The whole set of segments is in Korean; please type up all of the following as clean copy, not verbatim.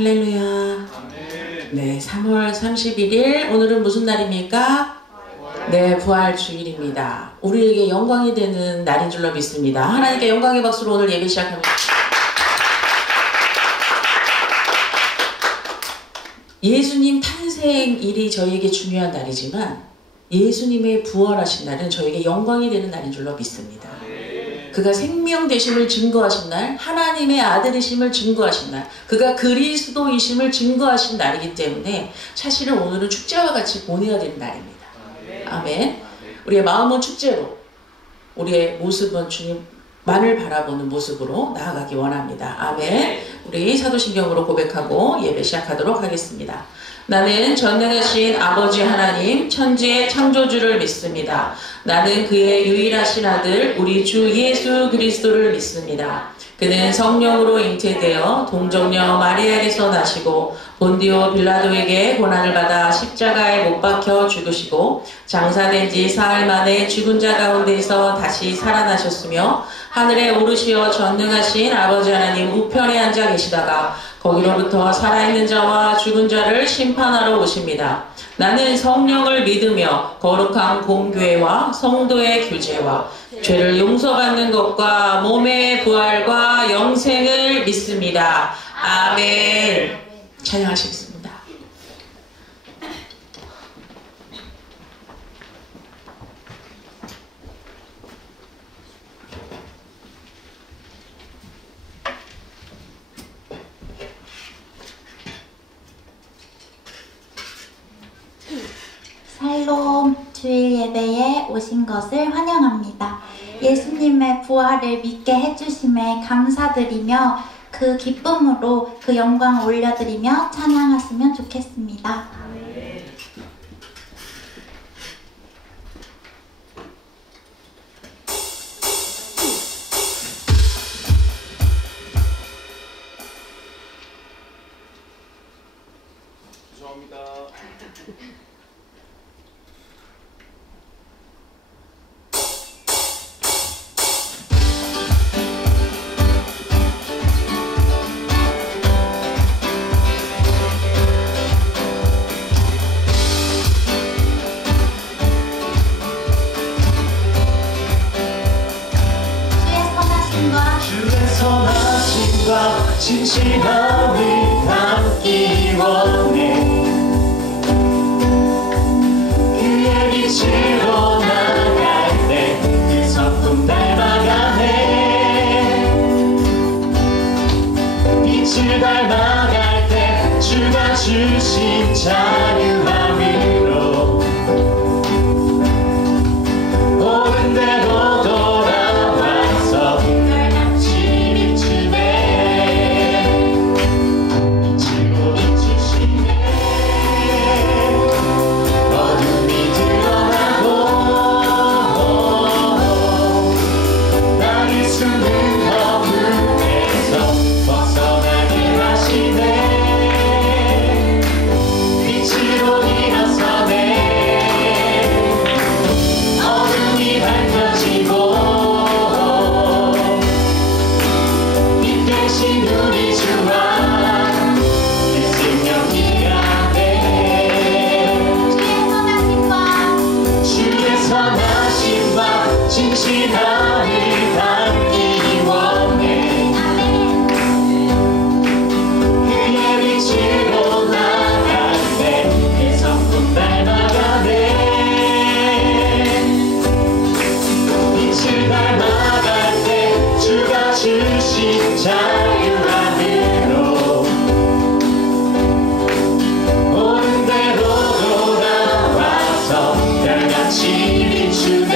할렐루야. 네, 3월 31일 오늘은 무슨 날입니까? 네, 부활 주일입니다. 우리에게 영광이 되는 날인 줄로 믿습니다. 하나님께 영광의 박수로 오늘 예배 시작합니다. 예수님 탄생일이 저희에게 중요한 날이지만 예수님의 부활하신 날은 저에게 영광이 되는 날인 줄로 믿습니다. 그가 생명 되심을 증거하신 날, 하나님의 아들이심을 증거하신 날, 그가 그리스도이심을 증거하신 날이기 때문에 사실은 오늘은 축제와 같이 보내야 되는 날입니다. 아멘. 우리의 마음은 축제로, 우리의 모습은 주님만을 바라보는 모습으로 나아가기 원합니다. 아멘. 우리 사도신경으로 고백하고 예배 시작하도록 하겠습니다. 나는 전능하신 아버지 하나님 천지의 창조주를 믿습니다. 나는 그의 유일하신 아들 우리 주 예수 그리스도를 믿습니다. 그는 성령으로 잉태되어 동정녀 마리아에게서 나시고 본디오 빌라도에게 고난을 받아 십자가에 못 박혀 죽으시고 장사된 지 사흘 만에 죽은 자 가운데서 다시 살아나셨으며 하늘에 오르시어 전능하신 아버지 하나님 우편에 앉아 계시다가 거기로부터 살아있는 자와 죽은 자를 심판하러 오십니다. 나는 성령을 믿으며 거룩한 공교회와 성도의 교제와 죄를 용서받는 것과 몸의 부활과 영생을 믿습니다. 아멘. 찬양하시겠습니다. 샬롬 주일 예배에 오신 것을 환영합니다. 예수님의 부활을 믿게 해주심에 감사드리며 그 기쁨으로 그 영광을 올려드리며 찬양하시면 좋겠습니다. 죄송합니다. 진실함을 담기 원해. 그의 빛으로 나갈 때 그 성품 닮아가네. 빛을 닮아갈 때 주가 주신 자유함으로 옳은 대로 돌아와서 별같이 비추네. 진실함을 담기 원해. 그의 빛으로 나갈 때 그 성품 닮아가네. 빛을 닮아갈 때 주가 주신 자유함으로 옳은 대로 돌아와서 별같이 비추네.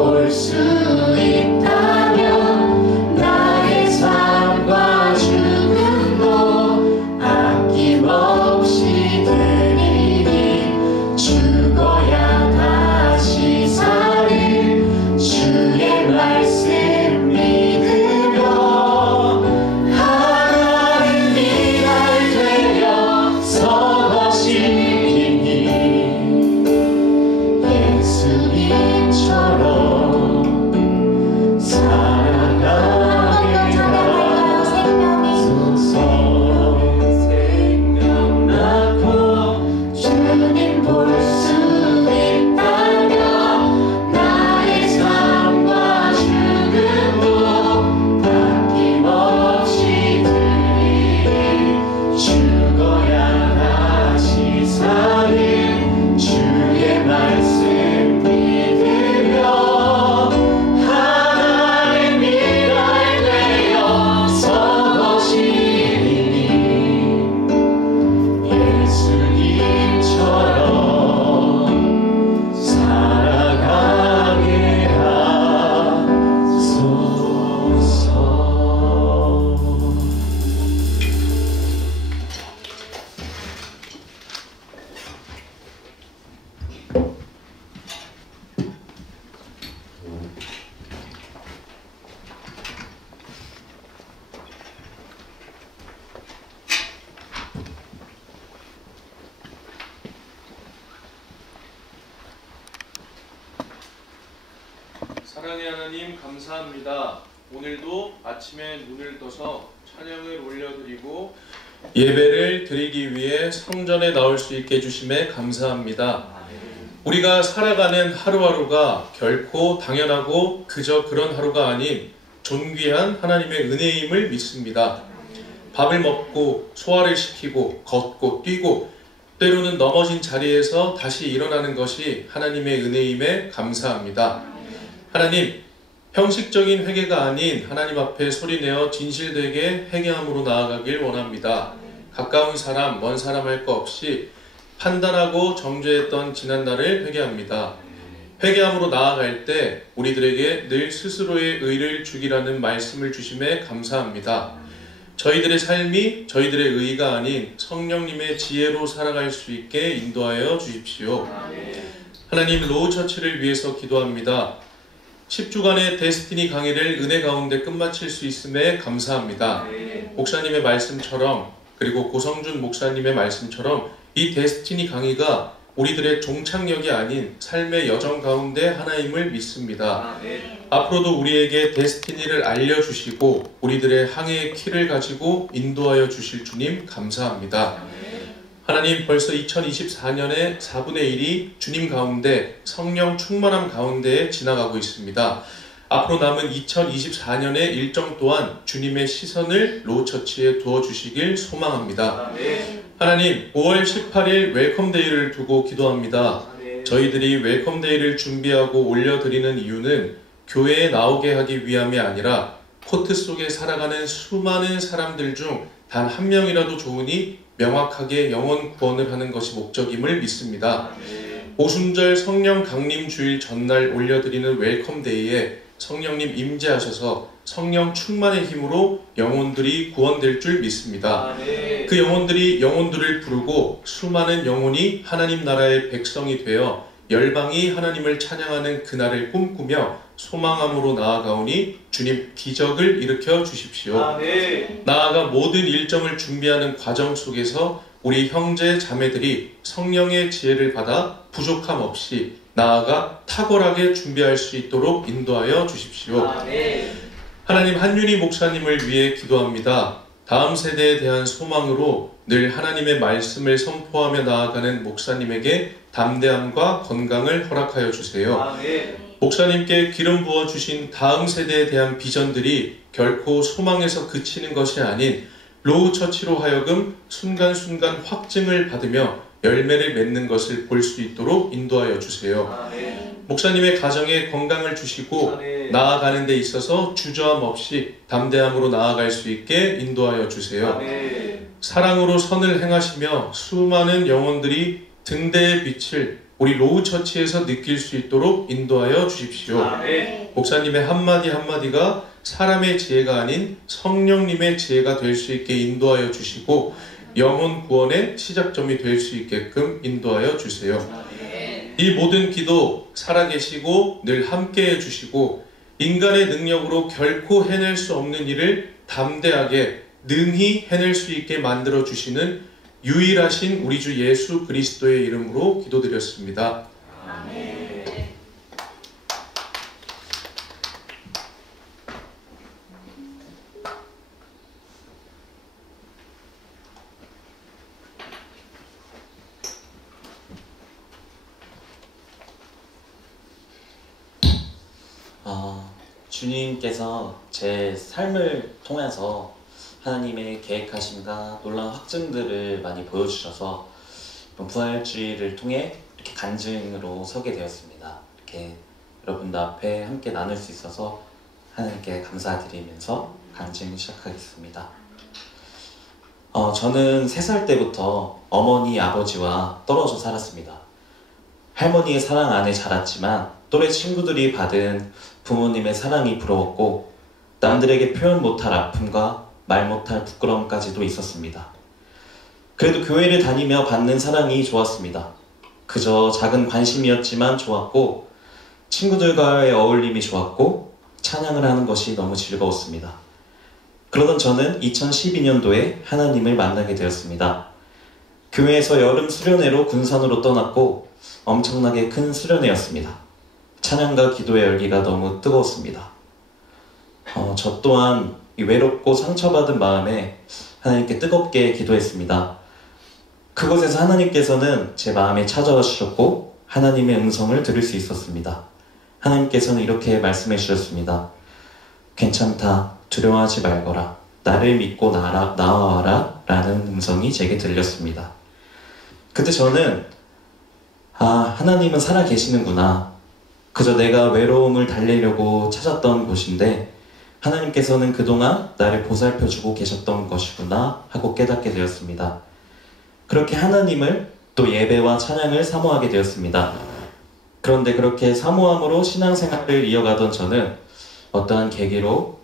볼 수 있다면 나의 삶과 죽음도 아낌없이 드리니 죽어야 다시 살릴 주의 말씀 믿으며 하나님 미랄 되려 서거시니 예수님처럼 살아가게 하소서. 생명 낳고 주님 볼 수 있다면 나의 삶과 죽음도 아낌없이 드리니 죽어야 다시 사는 주의 말씀 믿으며 하나님 미랄 되어 서거시니 예수님처럼 살아가게 하소서. 사랑의 하나님 감사합니다. 오늘도 아침에 눈을 떠서 찬양을 올려드리고 예배를 드리기 위해 성전에 나올 수 있게 해주심에 감사합니다. 우리가 살아가는 하루하루가 결코 당연하고 그저 그런 하루가 아닌 존귀한 하나님의 은혜임을 믿습니다. 밥을 먹고 소화를 시키고 걷고 뛰고 때로는 넘어진 자리에서 다시 일어나는 것이 하나님의 은혜임에 감사합니다. 하나님, 형식적인 회개가 아닌 하나님 앞에 소리내어 진실되게 회개함으로 나아가길 원합니다. 가까운 사람, 먼 사람 할 것 없이 판단하고 정죄했던 지난날을 회개합니다. 회개함으로 나아갈 때 우리들에게 늘 스스로의 의를 주기라는 말씀을 주심에 감사합니다. 저희들의 삶이 저희들의 의가 아닌 성령님의 지혜로 살아갈 수 있게 인도하여 주십시오. 하나님, 로우처치를 위해서 기도합니다. 10주간의 데스티니 강의를 은혜 가운데 끝마칠 수 있음에 감사합니다. 목사님의 말씀처럼 그리고 고성준 목사님의 말씀처럼 이 데스티니 강의가 우리들의 종착역이 아닌 삶의 여정 가운데 하나임을 믿습니다. 앞으로도 우리에게 데스티니를 알려주시고 우리들의 항해의 키를 가지고 인도하여 주실 주님 감사합니다. 하나님, 벌써 2024년의 4분의 1이 주님 가운데 성령 충만함 가운데 지나가고 있습니다. 앞으로 남은 2024년의 일정 또한 주님의 시선을 로우처치에 두어주시길 소망합니다. 하나님, 5월 18일 웰컴데이를 두고 기도합니다. 저희들이 웰컴데이를 준비하고 올려드리는 이유는 교회에 나오게 하기 위함이 아니라 코트 속에 살아가는 수많은 사람들 중 단 한 명이라도 좋으니 명확하게 영혼 구원을 하는 것이 목적임을 믿습니다. 오순절 성령 강림 주일 전날 올려드리는 웰컴데이에 성령님 임재하셔서 성령 충만의 힘으로 영혼들이 구원될 줄 믿습니다. 그 영혼들을 부르고 수많은 영혼이 하나님 나라의 백성이 되어 열방이 하나님을 찬양하는 그날을 꿈꾸며 소망함으로 나아가오니 주님 기적을 일으켜 주십시오. 나아가 모든 일정을 준비하는 과정 속에서 우리 형제 자매들이 성령의 지혜를 받아 부족함 없이 나아가 탁월하게 준비할 수 있도록 인도하여 주십시오. 하나님, 한윤희 목사님을 위해 기도합니다. 다음 세대에 대한 소망으로 늘 하나님의 말씀을 선포하며 나아가는 목사님에게 담대함과 건강을 허락하여 주세요. 목사님께 기름 부어 주신 다음 세대에 대한 비전들이 결코 소망에서 그치는 것이 아닌 로우처치로 하여금 순간순간 확증을 받으며 열매를 맺는 것을 볼 수 있도록 인도하여 주세요. 목사님의 가정에 건강을 주시고 나아가는 데 있어서 주저함 없이 담대함으로 나아갈 수 있게 인도하여 주세요. 사랑으로 선을 행하시며 수많은 영혼들이 등대의 빛을 우리 로우처치에서 느낄 수 있도록 인도하여 주십시오. 목사님의 한마디 한마디가 사람의 지혜가 아닌 성령님의 지혜가 될 수 있게 인도하여 주시고 영혼 구원의 시작점이 될 수 있게끔 인도하여 주세요. 이 모든 기도 살아계시고 늘 함께해 주시고 인간의 능력으로 결코 해낼 수 없는 일을 담대하게 능히 해낼 수 있게 만들어 주시는 유일하신 우리 주 예수 그리스도의 이름으로 기도드렸습니다. 아멘. 주님께서 제 삶을 통해서 하나님의 계획하심과 놀라운 확증들을 많이 보여주셔서 부활주의를 통해 이렇게 간증으로 서게 되었습니다. 이렇게 여러분들 앞에 함께 나눌 수 있어서 하나님께 감사드리면서 간증 시작하겠습니다. 저는 3살 때부터 어머니, 아버지와 떨어져 살았습니다. 할머니의 사랑 안에 자랐지만 또래 친구들이 받은 부모님의 사랑이 부러웠고 남들에게 표현 못할 아픔과 말 못할 부끄러움까지도 있었습니다. 그래도 교회를 다니며 받는 사랑이 좋았습니다. 그저 작은 관심이었지만 좋았고 친구들과의 어울림이 좋았고 찬양을 하는 것이 너무 즐거웠습니다. 그러던 저는 2012년도에 하나님을 만나게 되었습니다. 교회에서 여름 수련회로 군산으로 떠났고 엄청나게 큰 수련회였습니다. 찬양과 기도의 열기가 너무 뜨거웠습니다. 저 또한 외롭고 상처받은 마음에 하나님께 뜨겁게 기도했습니다. 그곳에서 하나님께서는 제 마음에 찾아와 주셨고 하나님의 음성을 들을 수 있었습니다. 하나님께서는 이렇게 말씀해 주셨습니다. 괜찮다, 두려워하지 말거라, 나를 믿고 나와라 라는 음성이 제게 들렸습니다. 그때 저는 하나님은 살아계시는구나, 그저 내가 외로움을 달래려고 찾았던 곳인데 하나님께서는 그동안 나를 보살펴주고 계셨던 것이구나 하고 깨닫게 되었습니다. 그렇게 하나님을 또 예배와 찬양을 사모하게 되었습니다. 그런데 그렇게 사모함으로 신앙생활을 이어가던 저는 어떠한 계기로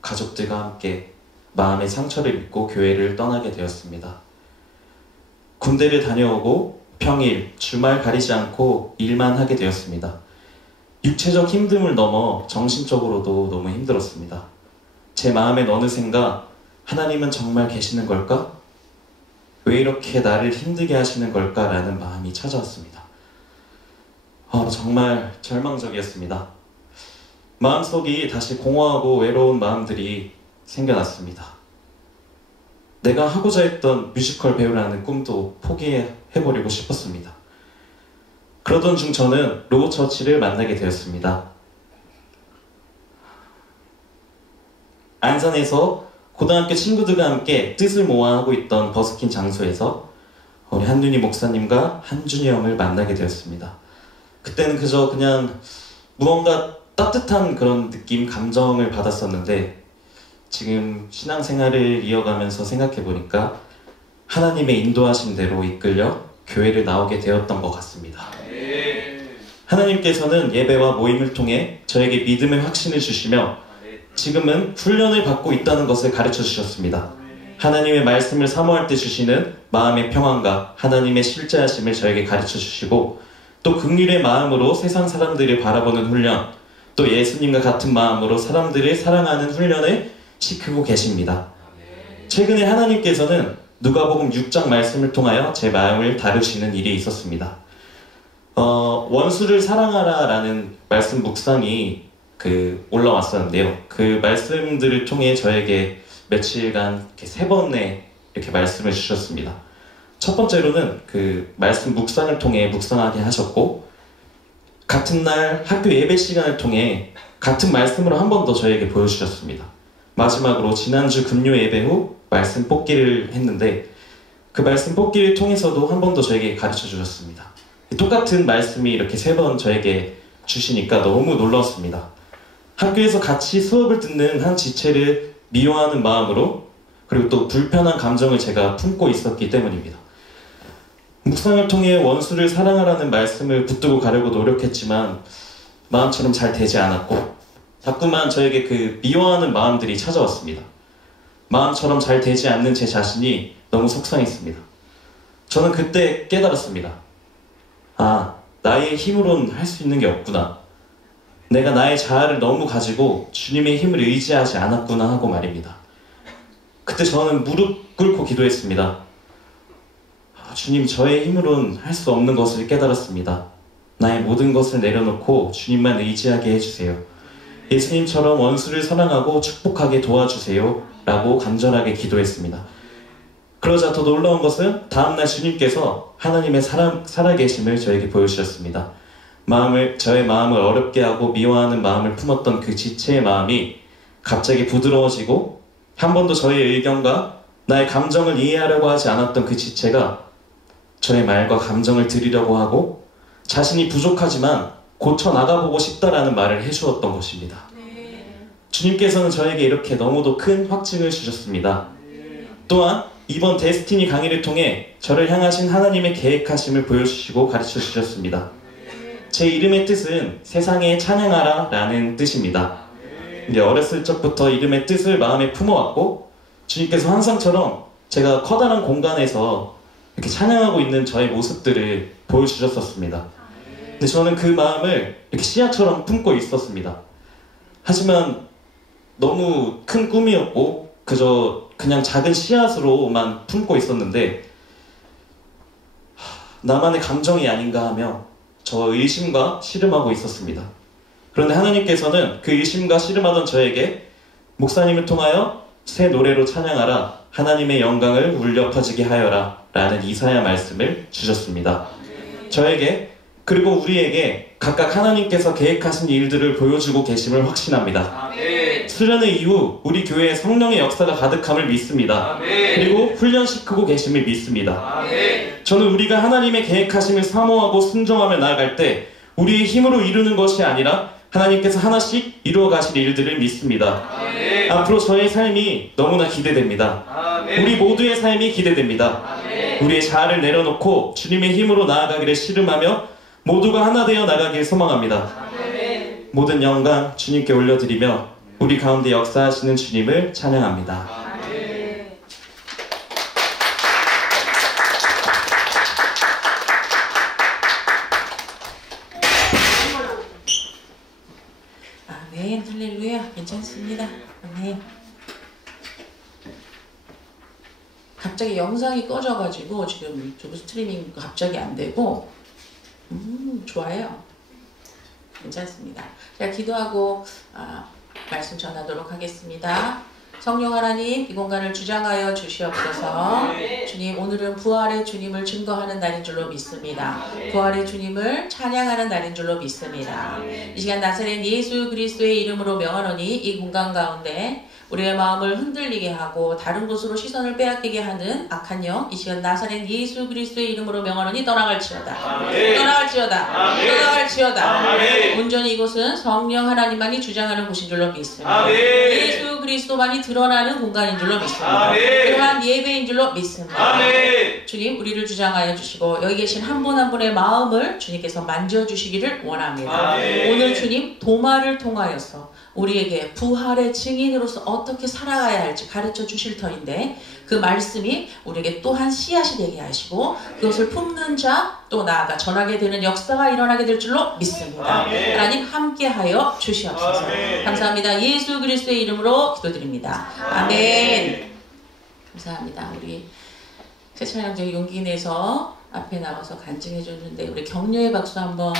가족들과 함께 마음의 상처를 입고 교회를 떠나게 되었습니다. 군대를 다녀오고 평일, 주말 가리지 않고 일만 하게 되었습니다. 육체적 힘듦을 넘어 정신적으로도 너무 힘들었습니다. 제 마음엔 어느샌가 하나님은 정말 계시는 걸까? 왜 이렇게 나를 힘들게 하시는 걸까? 라는 마음이 찾아왔습니다. 정말 절망적이었습니다. 마음속이 다시 공허하고 외로운 마음들이 생겨났습니다. 내가 하고자 했던 뮤지컬 배우라는 꿈도 포기해버리고 싶었습니다. 그러던 중 저는 로우처치를 만나게 되었습니다. 안산에서 고등학교 친구들과 함께 뜻을 모아 하고 있던 버스킹 장소에서 우리 한윤희 목사님과 한준이 형을 만나게 되었습니다. 그때는 그저 그냥 무언가 따뜻한 그런 느낌, 감정을 받았었는데 지금 신앙생활을 이어가면서 생각해보니까 하나님의 인도하신 대로 이끌려 교회를 나오게 되었던 것 같습니다. 하나님께서는 예배와 모임을 통해 저에게 믿음의 확신을 주시며 지금은 훈련을 받고 있다는 것을 가르쳐 주셨습니다. 하나님의 말씀을 사모할 때 주시는 마음의 평안과 하나님의 실제하심을 저에게 가르쳐 주시고 또 긍휼의 마음으로 세상 사람들을 바라보는 훈련, 또 예수님과 같은 마음으로 사람들을 사랑하는 훈련을 시키고 계십니다. 최근에 하나님께서는 누가복음 6장 말씀을 통하여 제 마음을 다루시는 일이 있었습니다. 원수를 사랑하라 라는 말씀 묵상이 올라왔었는데요. 그 말씀들을 통해 저에게 며칠간 이렇게 3번의 이렇게 말씀을 주셨습니다. 첫 번째로는 그 말씀 묵상을 통해 묵상하게 하셨고, 같은 날 학교 예배 시간을 통해 같은 말씀으로 한 번 더 저에게 보여주셨습니다. 마지막으로 지난주 금요 예배 후 말씀 뽑기를 했는데 그 말씀 뽑기를 통해서도 한 번 더 저에게 가르쳐 주셨습니다. 똑같은 말씀이 이렇게 3번 저에게 주시니까 너무 놀랐습니다. 학교에서 같이 수업을 듣는 한 지체를 미워하는 마음으로, 그리고 또 불편한 감정을 제가 품고 있었기 때문입니다. 묵상을 통해 원수를 사랑하라는 말씀을 붙들고 가려고 노력했지만 마음처럼 잘 되지 않았고 자꾸만 저에게 그 미워하는 마음들이 찾아왔습니다. 마음처럼 잘 되지 않는 제 자신이 너무 속상했습니다. 저는 그때 깨달았습니다. 아, 나의 힘으로는 할 수 있는 게 없구나. 내가 나의 자아를 너무 가지고 주님의 힘을 의지하지 않았구나 하고 말입니다. 그때 저는 무릎 꿇고 기도했습니다. 주님, 저의 힘으로는 할 수 없는 것을 깨달았습니다. 나의 모든 것을 내려놓고 주님만 의지하게 해주세요. 예수님처럼 원수를 사랑하고 축복하게 도와주세요 라고 간절하게 기도했습니다. 그러자 더 놀라운 것은 다음날 주님께서 하나님의 살아계심을 저에게 보여주셨습니다. 저의 마음을 어렵게 하고 미워하는 마음을 품었던 그 지체의 마음이 갑자기 부드러워지고 한 번도 저의 의견과 나의 감정을 이해하려고 하지 않았던 그 지체가 저의 말과 감정을 들으려고 하고 자신이 부족하지만 고쳐 나가보고 싶다라는 말을 해주었던 것입니다. 주님께서는 저에게 이렇게 너무도 큰 확증을 주셨습니다. 또한 이번 데스티니 강의를 통해 저를 향하신 하나님의 계획하심을 보여주시고 가르쳐 주셨습니다. 제 이름의 뜻은 세상에 찬양하라 라는 뜻입니다. 어렸을 적부터 이름의 뜻을 마음에 품어왔고 주님께서 항상처럼 제가 커다란 공간에서 이렇게 찬양하고 있는 저의 모습들을 보여주셨었습니다. 근데 저는 그 마음을 이렇게 씨앗처럼 품고 있었습니다. 하지만 너무 큰 꿈이었고 그냥 작은 씨앗으로만 품고 있었는데 나만의 감정이 아닌가 하며 저와 의심과 씨름하고 있었습니다. 그런데 하나님께서는 그 의심과 씨름하던 저에게 목사님을 통하여 새 노래로 찬양하라, 하나님의 영광을 울려 퍼지게 하여라 라는 이사야 말씀을 주셨습니다. 저에게 그리고 우리에게 각각 하나님께서 계획하신 일들을 보여주고 계심을 확신합니다. 수련회 이후 우리 교회에 성령의 역사가 가득함을 믿습니다. 그리고 훈련시키고 계심을 믿습니다. 저는 우리가 하나님의 계획하심을 사모하고 순종하며 나아갈 때 우리의 힘으로 이루는 것이 아니라 하나님께서 하나씩 이루어 가실 일들을 믿습니다. 앞으로 저의 삶이 너무나 기대됩니다. 우리 모두의 삶이 기대됩니다. 우리의 자아를 내려놓고 주님의 힘으로 나아가기를 씨름하며 모두가 하나 되어 나가길 소망합니다. 모든 영광 주님께 올려드리며 우리 가운데 역사하시는 주님을 찬양합니다. 아멘. 할렐루야. 괜찮습니다. 아멘. 갑자기 영상이 꺼져가지고 지금 유튜브 스트리밍 갑자기 안 되고 좋아요. 괜찮습니다. 자, 기도하고 말씀 전하도록 하겠습니다. 성령 하나님, 이 공간을 주장하여 주시옵소서. 주님, 오늘은 부활의 주님을 증거하는 날인 줄로 믿습니다. 부활의 주님을 찬양하는 날인 줄로 믿습니다. 이 시간 나사렛 예수 그리스도의 이름으로 명하노니 이 공간 가운데 우리의 마음을 흔들리게 하고 다른 곳으로 시선을 빼앗기게 하는 악한 영, 이 시간 나사렛 예수 그리스도의 이름으로 명하노니 떠나갈지어다. 떠나갈지어다. 떠나갈지어다. 온전히 이곳은 성령 하나님만이 주장하는 곳인 줄로 믿습니다. 예수 그리스도만이 드러나는 공간인 줄로 믿습니다. 그러한 예배인 줄로 믿습니다. 주님, 우리를 주장하여 주시고 여기 계신 한 분 한 분의 마음을 주님께서 만져주시기를 원합니다. 오늘 주님 도마를 통하여서 우리에게 부활의 증인으로서 어떻게 살아가야 할지 가르쳐 주실 터인데 그 말씀이 우리에게 또한 씨앗이 되게 하시고 그것을 품는 자 또 나아가 전하게 되는 역사가 일어나게 될 줄로 믿습니다. 하나님 함께하여 주시옵소서. 감사합니다. 예수 그리스도의 이름으로 기도드립니다. 아멘. 감사합니다. 우리 새찬양제 용기 내서 앞에 나와서 간증해 줬는데 우리 격려의 박수 한번.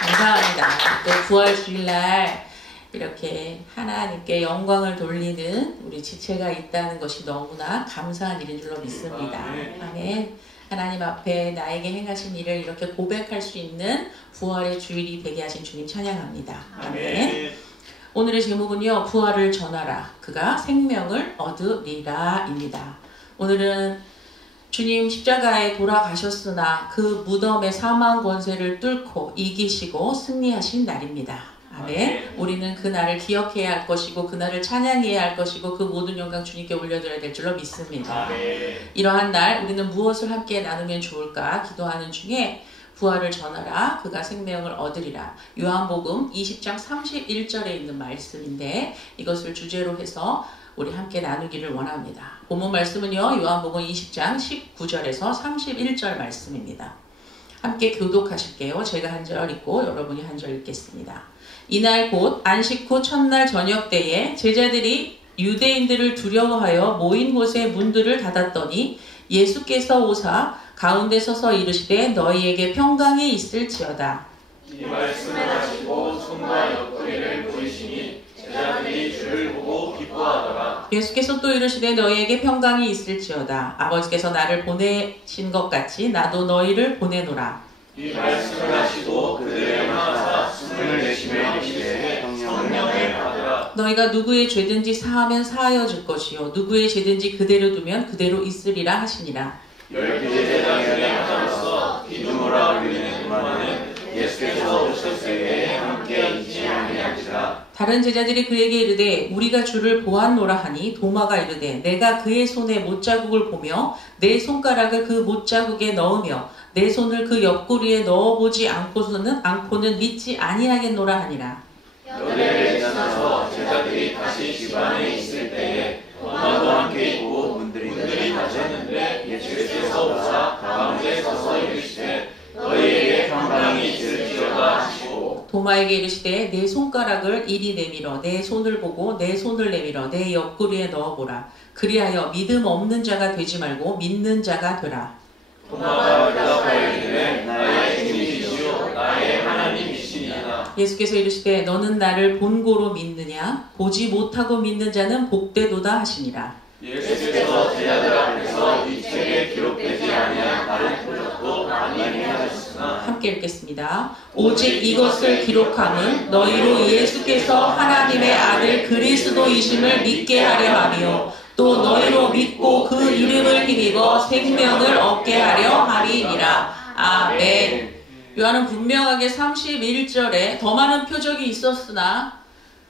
감사합니다. 또 부활주일날 이렇게 하나님께 영광을 돌리는 우리 지체가 있다는 것이 너무나 감사한 일인 줄로 믿습니다. 아멘. 하나님 앞에 나에게 행하신 일을 이렇게 고백할 수 있는 부활의 주일이 되게 하신 주님 찬양합니다. 아멘. 오늘의 제목은요, 부활을 전하라. 그가 생명을 얻으리라 입니다. 오늘은 주님 십자가에 돌아가셨으나 그 무덤의 사망 권세를 뚫고 이기시고 승리하신 날입니다. 아멘. 우리는 그 날을 기억해야 할 것이고 그 날을 찬양해야 할 것이고 그 모든 영광 주님께 올려드려야 될 줄로 믿습니다. 이러한 날 우리는 무엇을 함께 나누면 좋을까 기도하는 중에 부활을 전하라 그가 생명을 얻으리라 요한복음 20장 31절에 있는 말씀인데 이것을 주제로 해서 우리 함께 나누기를 원합니다. 본문 말씀은요 요한복음 20장 19절에서 31절 말씀입니다. 함께 교독하실게요. 제가 한 절 읽고 여러분이 한 절 읽겠습니다. 이날 곧 안식 후 첫날 저녁 때에 제자들이 유대인들을 두려워하여 모인 곳의 문들을 닫았더니 예수께서 오사 가운데 서서 이르시되 너희에게 평강이 있을지어다. 이 말씀을 하시고 손과 옆구리를 보이시니 제자들이 주를 보고 기뻐하더라. 예수께서 또 이르시되 너희에게 평강이 있을지어다. 아버지께서 나를 보내신 것 같이 나도 너희를 보내노라. 이 말씀을 하시고 그들을 향하사 숨을 내쉬며 이르시되 성령을 받으라. 너희가 누구의 죄든지 사하면 사하여 줄 것이요 누구의 죄든지 그대로 두면 그대로 있으리라 하시니라. 12 제자 중에 하나로서 디두모라 불리는 도마는 예수께서 오실 때에 함께 있지 아니한지라. 다른 제자들이 그에게 이르되 우리가 주를 보았노라 하니 도마가 이르되 내가 그의 손에 못자국을 보며 내 손가락을 그 못자국에 넣으며 내 손을 그 옆구리에 넣어보지 않고는 믿지 아니하겠노라 하니라. 여대를 지나서 제자들이 다시 집 안에 있을 때에 도마도 함께 있고 문들이 닫혔는데 예수께서 오사 가운데 서서 이르시되 너희에게 평강이 있을지어다 하시고 도마에게 이르시되 내 손가락을 이리 내밀어 내 손을 보고 내 손을 내밀어 내 옆구리에 넣어보라. 그리하여 믿음 없는 자가 되지 말고 믿는 자가 되라. 도마가 대답하여 이르되 나의 주님이시오 나의 하나님이시니이다. 예수께서 이르시되 너는 나를 본고로 믿느냐 보지 못하고 믿는 자는 복되도다 하시니라. 예수께서 제자들 앞에서 이 책에 기록되지 아니한 다른 표적도 많이 행하셨으나 함께 읽겠습니다. 오직 이것을 기록함은 너희로 예수께서 하나님의 아들 그리스도이심을 믿게 하려 하며 또 너희로 믿고 그 이름을 힘입어 생명을 얻게 하려 함이니라. 아멘. 요한은 분명하게 31절에 더 많은 표적이 있었으나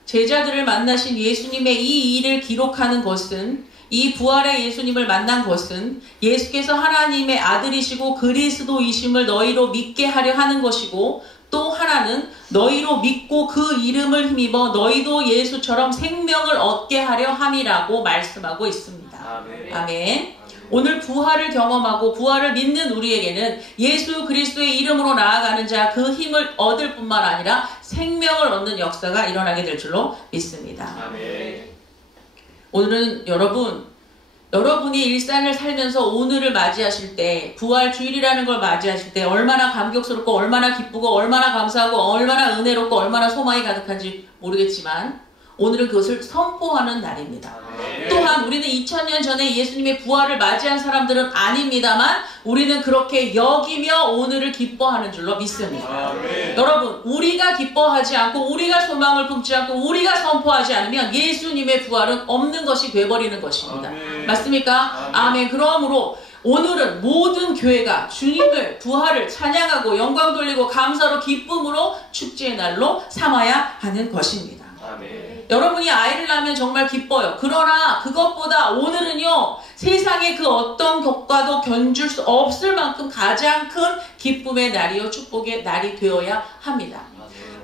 제자들을 만나신 예수님의 이 일을 기록하는 것은 이 부활의 예수님을 만난 것은 예수께서 하나님의 아들이시고 그리스도이심을 너희로 믿게 하려 하는 것이고 또 하나는 너희로 믿고 그 이름을 힘입어 너희도 예수처럼 생명을 얻게 하려 함이라고 말씀하고 있습니다. 아멘. 아멘. 오늘 부활을 경험하고 부활을 믿는 우리에게는 예수 그리스도의 이름으로 나아가는 자 그 힘을 얻을 뿐만 아니라 생명을 얻는 역사가 일어나게 될 줄로 믿습니다. 아멘. 오늘은 여러분이 일상을 살면서 오늘을 맞이하실 때 부활 주일이라는 걸 맞이하실 때 얼마나 감격스럽고 얼마나 기쁘고 얼마나 감사하고 얼마나 은혜롭고 얼마나 소망이 가득한지 모르겠지만 오늘은 그것을 선포하는 날입니다. 또한 우리는 2000년 전에 예수님의 부활을 맞이한 사람들은 아닙니다만 우리는 그렇게 여기며 오늘을 기뻐하는 줄로 믿습니다. 아멘. 여러분 우리가 기뻐하지 않고 우리가 소망을 품지 않고 우리가 선포하지 않으면 예수님의 부활은 없는 것이 돼버리는 것입니다. 아멘. 맞습니까? 아멘. 그러므로 오늘은 모든 교회가 주님을 부활을 찬양하고 영광 돌리고 감사로 기쁨으로 축제의 날로 삼아야 하는 것입니다. 아멘. 여러분이 아이를 낳으면 정말 기뻐요. 그러나 그것보다 오늘은요 세상의 그 어떤 격과도 견줄 수 없을 만큼 가장 큰 기쁨의 날이요 축복의 날이 되어야 합니다.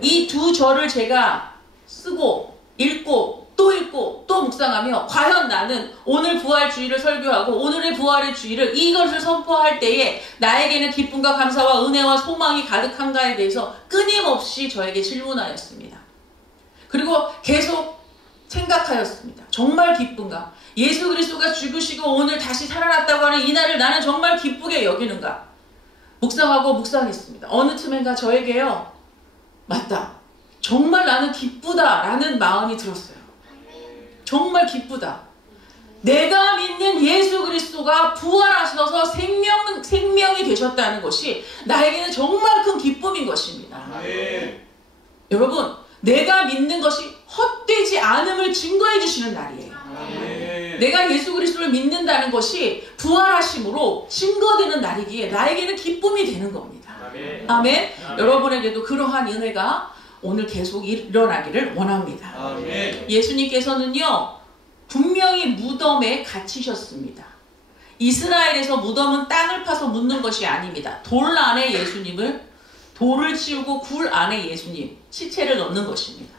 이 두 절을 제가 쓰고 읽고 또 읽고 또 묵상하며 과연 나는 오늘 부활 주일을 설교하고 오늘의 부활의 주일을 이것을 선포할 때에 나에게는 기쁨과 감사와 은혜와 소망이 가득한가에 대해서 끊임없이 저에게 질문하였습니다. 그리고 계속 생각하였습니다. 정말 기쁜가? 예수 그리스도가 죽으시고 오늘 다시 살아났다고 하는 이 날을 나는 정말 기쁘게 여기는가? 묵상하고 묵상했습니다. 어느 틈엔가 저에게요. 맞다. 정말 나는 기쁘다라는 마음이 들었어요. 정말 기쁘다. 내가 믿는 예수 그리스도가 부활하셔서 생명이 되셨다는 것이 나에게는 정말 큰 기쁨인 것입니다. 아멘. 여러분 내가 믿는 것이 헛되지 않음을 증거해 주시는 날이에요. 아멘. 내가 예수 그리스도를 믿는다는 것이 부활하심으로 증거되는 날이기에 나에게는 기쁨이 되는 겁니다. 아멘. 아멘. 여러분에게도 그러한 은혜가 오늘 계속 일어나기를 원합니다. 아멘. 예수님께서는요, 분명히 무덤에 갇히셨습니다. 이스라엘에서 무덤은 땅을 파서 묻는 것이 아닙니다. 돌 안에 예수님을, 돌을 치우고 굴 안에 예수님, 시체를 넣는 것입니다.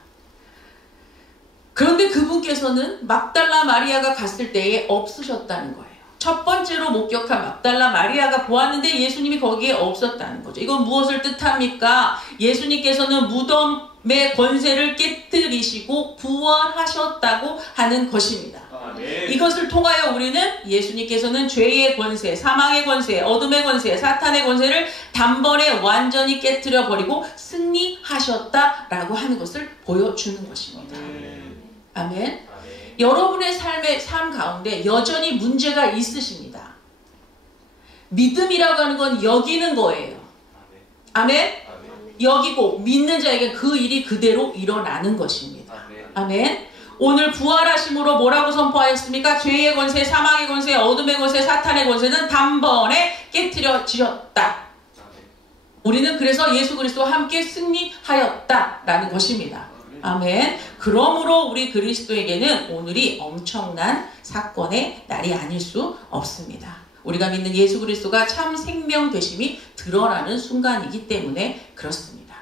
그런데 그분께서는 막달라 마리아가 갔을 때에 없으셨다는 거예요. 첫 번째로 목격한 막달라 마리아가 보았는데 예수님이 거기에 없었다는 거죠. 이건 무엇을 뜻합니까? 예수님께서는 무덤의 권세를 깨뜨리시고 부활하셨다고 하는 것입니다. 아멘. 이것을 통하여 우리는 예수님께서는 죄의 권세, 사망의 권세, 어둠의 권세, 사탄의 권세를 단번에 완전히 깨뜨려 버리고 승리하셨다라고 하는 것을 보여주는 것입니다. 아멘. 여러분의 삶 가운데 여전히 문제가 있으십니다. 믿음이라고 하는 건 여기는 거예요. 아멘. 여기고 믿는 자에게 그 일이 그대로 일어나는 것입니다. 아멘. 오늘 부활하심으로 뭐라고 선포하였습니까? 죄의 권세, 사망의 권세, 어둠의 권세, 사탄의 권세는 단번에 깨트려지셨다. 우리는 그래서 예수 그리스도와 함께 승리하였다라는 것입니다. 아멘. 그러므로 우리 그리스도에게는 오늘이 엄청난 사건의 날이 아닐 수 없습니다. 우리가 믿는 예수 그리스도가 참 생명 되심이 드러나는 순간이기 때문에 그렇습니다.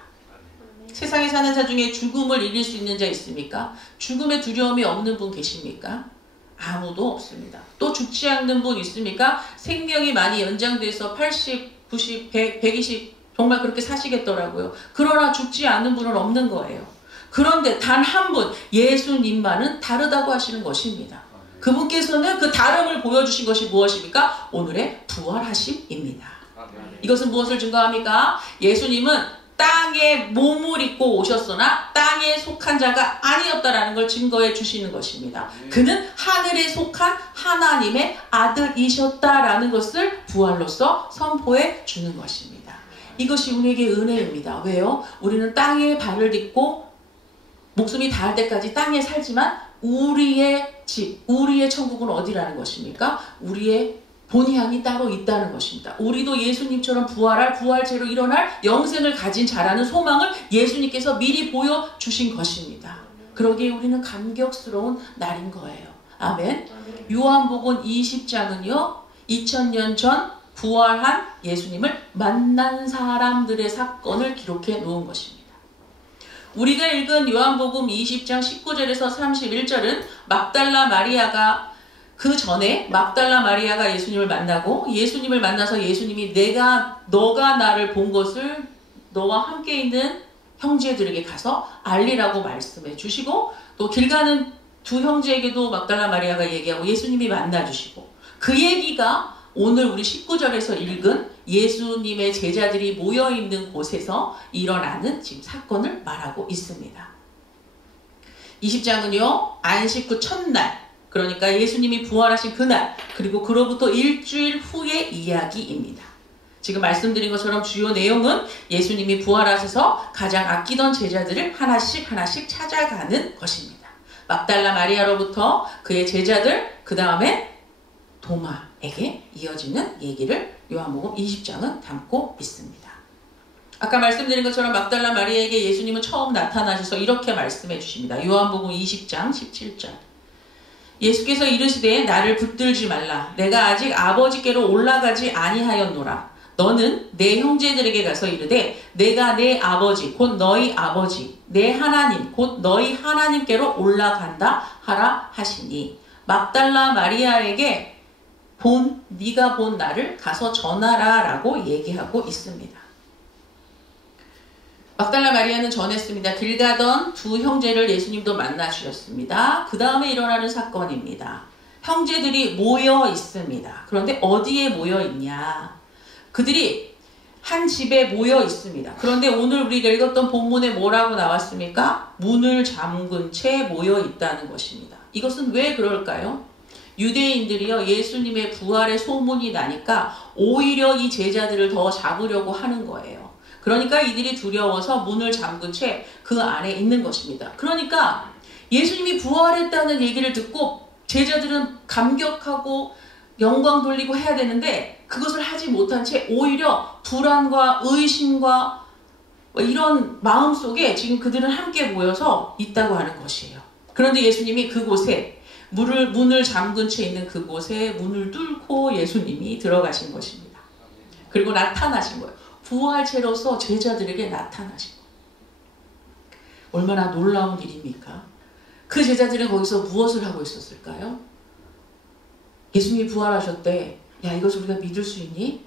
세상에 사는 자 중에 죽음을 이길 수 있는 자 있습니까? 죽음의 두려움이 없는 분 계십니까? 아무도 없습니다. 또 죽지 않는 분 있습니까? 생명이 많이 연장돼서 80, 90, 100, 120 정말 그렇게 사시겠더라고요. 그러나 죽지 않는 분은 없는 거예요. 그런데 단 한 분, 예수님만은 다르다고 하시는 것입니다. 그분께서는 그 다름을 보여주신 것이 무엇입니까? 오늘의 부활하심입니다. 이것은 무엇을 증거합니까? 예수님은 땅에 몸을 입고 오셨으나 땅에 속한 자가 아니었다라는 걸 증거해 주시는 것입니다. 그는 하늘에 속한 하나님의 아들이셨다라는 것을 부활로서 선포해 주는 것입니다. 이것이 우리에게 은혜입니다. 왜요? 우리는 땅에 발을 딛고 목숨이 닿을 때까지 땅에 살지만 우리의 집, 우리의 천국은 어디라는 것입니까? 우리의 본향이 따로 있다는 것입니다. 우리도 예수님처럼 부활할, 부활체로 일어날 영생을 가진 자라는 소망을 예수님께서 미리 보여주신 것입니다. 그러기에 우리는 감격스러운 날인 거예요. 아멘. 요한복음 20장은요 2000년 전 부활한 예수님을 만난 사람들의 사건을 기록해 놓은 것입니다. 우리가 읽은 요한복음 20장 19절에서 31절은 막달라 마리아가 그 전에 막달라 마리아가 예수님을 만나고 예수님을 만나서 예수님이 너가 나를 본 것을 너와 함께 있는 형제들에게 가서 알리라고 말씀해 주시고 또 길 가는 두 형제에게도 막달라 마리아가 얘기하고 예수님이 만나 주시고 그 얘기가 오늘 우리 19절에서 읽은 예수님의 제자들이 모여있는 곳에서 일어나는 지금 사건을 말하고 있습니다. 20장은요 안식 후 첫날, 그러니까 예수님이 부활하신 그날, 그리고 그로부터 일주일 후의 이야기입니다. 지금 말씀드린 것처럼 주요 내용은 예수님이 부활하셔서 가장 아끼던 제자들을 하나씩 찾아가는 것입니다. 막달라 마리아로부터 그의 제자들, 그 다음에 도마에게 이어지는 얘기를 요한복음 20장은 담고 있습니다. 아까 말씀드린 것처럼 막달라 마리아에게 예수님은 처음 나타나셔서 이렇게 말씀해 주십니다. 요한복음 20장 17절. 예수께서 이르시되 나를 붙들지 말라. 내가 아직 아버지께로 올라가지 아니하였노라. 너는 내 형제들에게 가서 이르되 내가 내 아버지 곧 너희 아버지 내 하나님 곧 너희 하나님께로 올라간다 하라 하시니 막달라 마리아에게 네가 본 나를 가서 전하라 라고 얘기하고 있습니다. 막달라 마리아는 전했습니다. 길 가던 두 형제를 예수님도 만나 주셨습니다. 그 다음에 일어나는 사건입니다. 형제들이 모여 있습니다. 그런데 어디에 모여 있냐? 그들이 한 집에 모여 있습니다. 그런데 오늘 우리가 읽었던 본문에 뭐라고 나왔습니까? 문을 잠근 채 모여 있다는 것입니다. 이것은 왜 그럴까요? 유대인들이요 예수님의 부활의 소문이 나니까 오히려 이 제자들을 더 잡으려고 하는 거예요. 그러니까 이들이 두려워서 문을 잠근 채 그 안에 있는 것입니다. 그러니까 예수님이 부활했다는 얘기를 듣고 제자들은 감격하고 영광 돌리고 해야 되는데 그것을 하지 못한 채 오히려 불안과 의심과 이런 마음 속에 지금 그들은 함께 모여서 있다고 하는 것이에요. 그런데 예수님이 그곳에 문을 잠근 채 있는 그곳에 문을 뚫고 예수님이 들어가신 것입니다. 그리고 나타나신 거예요. 부활체로서 제자들에게 나타나신 거예요. 얼마나 놀라운 일입니까? 그 제자들은 거기서 무엇을 하고 있었을까요? 예수님이 부활하셨대. 야, 이것을 우리가 믿을 수 있니?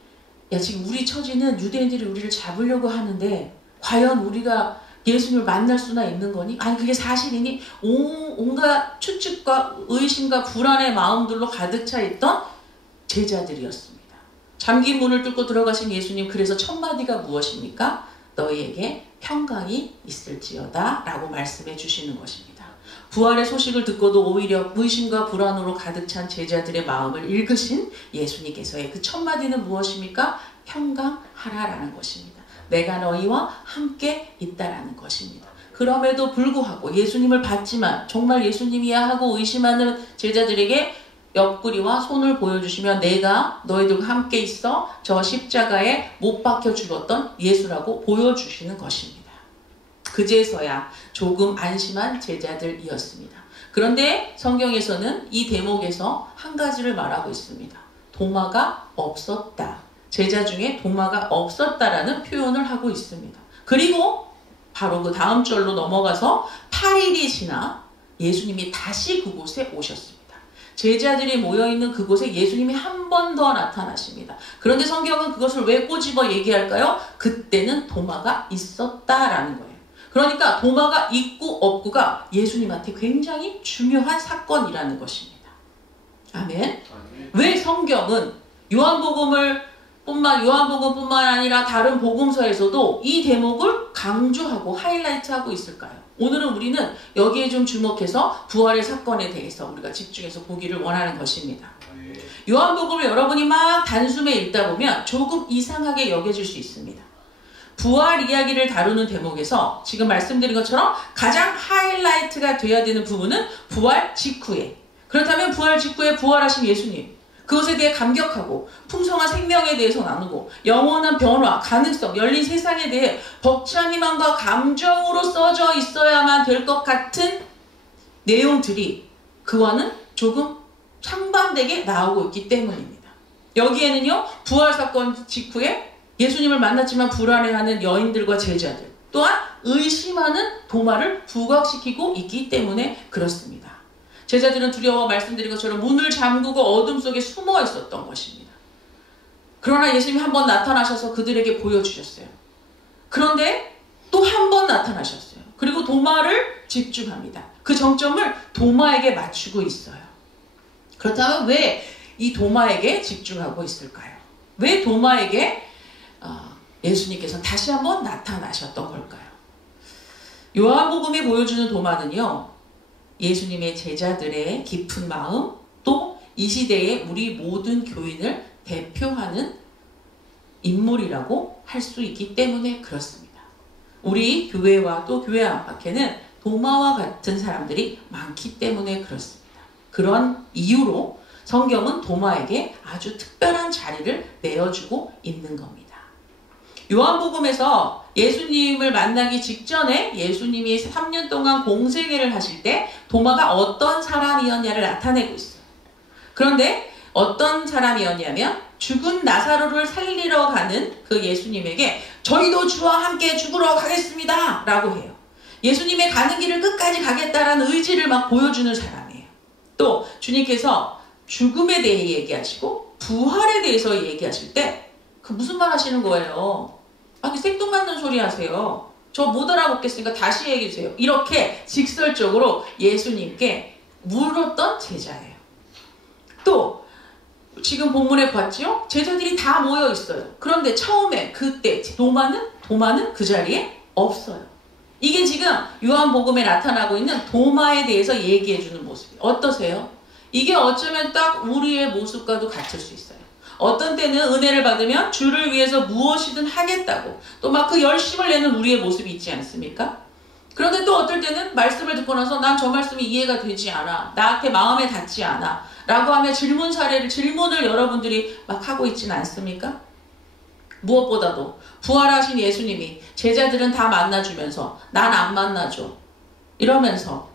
야, 지금 우리 처지는 유대인들이 우리를 잡으려고 하는데 과연 우리가 예수님을 만날 수나 있는 거니? 아니, 그게 사실이니? 온갖 추측과 의심과 불안의 마음들로 가득 차 있던 제자들이었습니다. 잠긴 문을 뚫고 들어가신 예수님, 그래서 첫 마디가 무엇입니까? 너희에게 평강이 있을지어다 라고 말씀해 주시는 것입니다. 부활의 소식을 듣고도 오히려 의심과 불안으로 가득 찬 제자들의 마음을 읽으신 예수님께서의 그 첫 마디는 무엇입니까? 평강하라라는 것입니다. 내가 너희와 함께 있다라는 것입니다. 그럼에도 불구하고 예수님을 봤지만 정말 예수님이야 하고 의심하는 제자들에게 옆구리와 손을 보여주시며 내가 너희들과 함께 있어 저 십자가에 못 박혀 죽었던 예수라고 보여주시는 것입니다. 그제서야 조금 안심한 제자들이었습니다. 그런데 성경에서는 이 대목에서 한 가지를 말하고 있습니다. 도마가 없었다. 제자 중에 도마가 없었다라는 표현을 하고 있습니다. 그리고 바로 그 다음 절로 넘어가서 8일이 지나 예수님이 다시 그곳에 오셨습니다. 제자들이 모여있는 그곳에 예수님이 한 번 더 나타나십니다. 그런데 성경은 그것을 왜 꼬집어 얘기할까요? 그때는 도마가 있었다라는 거예요. 그러니까 도마가 있고 없고가 예수님한테 굉장히 중요한 사건이라는 것입니다. 아멘. 왜 성경은 요한복음뿐만 아니라 다른 복음서에서도 이 대목을 강조하고 하이라이트하고 있을까요? 오늘은 우리는 여기에 좀 주목해서 부활의 사건에 대해서 우리가 집중해서 보기를 원하는 것입니다. 요한복음을 여러분이 막 단숨에 읽다 보면 조금 이상하게 여겨질 수 있습니다. 부활 이야기를 다루는 대목에서 지금 말씀드린 것처럼 가장 하이라이트가 돼야 되는 부분은 부활 직후에, 그렇다면 부활 직후에 부활하신 예수님, 그것에 대해 감격하고 풍성한 생명에 대해서 나누고 영원한 변화, 가능성, 열린 세상에 대해 벅찬 희망과 감정으로 써져 있어야만 될 것 같은 내용들이 그와는 조금 상반되게 나오고 있기 때문입니다. 여기에는요, 부활 사건 직후에 예수님을 만났지만 불안해하는 여인들과 제자들, 또한 의심하는 도마를 부각시키고 있기 때문에 그렇습니다. 제자들은 두려워 말씀드린 것처럼 문을 잠그고 어둠 속에 숨어 있었던 것입니다. 그러나 예수님이 한 번 나타나셔서 그들에게 보여주셨어요. 그런데 또 한 번 나타나셨어요. 그리고 도마를 집중합니다. 그 정점을 도마에게 맞추고 있어요. 그렇다면 왜 이 도마에게 집중하고 있을까요? 왜 도마에게 예수님께서 다시 한번 나타나셨던 걸까요? 요한복음이 보여주는 도마는요, 예수님의 제자들의 깊은 마음, 또 이 시대의 우리 모든 교인을 대표하는 인물이라고 할 수 있기 때문에 그렇습니다. 우리 교회와 또 교회 안팎에는 도마와 같은 사람들이 많기 때문에 그렇습니다. 그런 이유로 성경은 도마에게 아주 특별한 자리를 내어주고 있는 겁니다. 요한복음에서 예수님을 만나기 직전에 예수님이 3년 동안 공생애를 하실 때 도마가 어떤 사람이었냐를 나타내고 있어요. 그런데 어떤 사람이었냐면 죽은 나사로를 살리러 가는 그 예수님에게 저희도 주와 함께 죽으러 가겠습니다 라고 해요. 예수님의 가는 길을 끝까지 가겠다라는 의지를 막 보여주는 사람이에요. 또 주님께서 죽음에 대해 얘기하시고 부활에 대해서 얘기하실 때 그 무슨 말 하시는 거예요? 그 생뚱맞는 소리 하세요. 저 못 알아먹겠으니까 다시 얘기해 주세요. 이렇게 직설적으로 예수님께 물었던 제자예요. 또 지금 본문에 봤죠? 제자들이 다 모여 있어요. 그런데 처음에 그때 도마는 그 자리에 없어요. 이게 지금 요한복음에 나타나고 있는 도마에 대해서 얘기해 주는 모습이에요. 어떠세요? 이게 어쩌면 딱 우리의 모습과도 같을 수 있어요. 어떤 때는 은혜를 받으면 주를 위해서 무엇이든 하겠다고 또 막 그 열심을 내는 우리의 모습이 있지 않습니까? 그런데 또 어떨 때는 말씀을 듣고 나서 난 저 말씀이 이해가 되지 않아, 나한테 마음에 닿지 않아 라고 하며 질문을 여러분들이 막 하고 있지는 않습니까? 무엇보다도 부활하신 예수님이 제자들은 다 만나주면서 난 안 만나줘 이러면서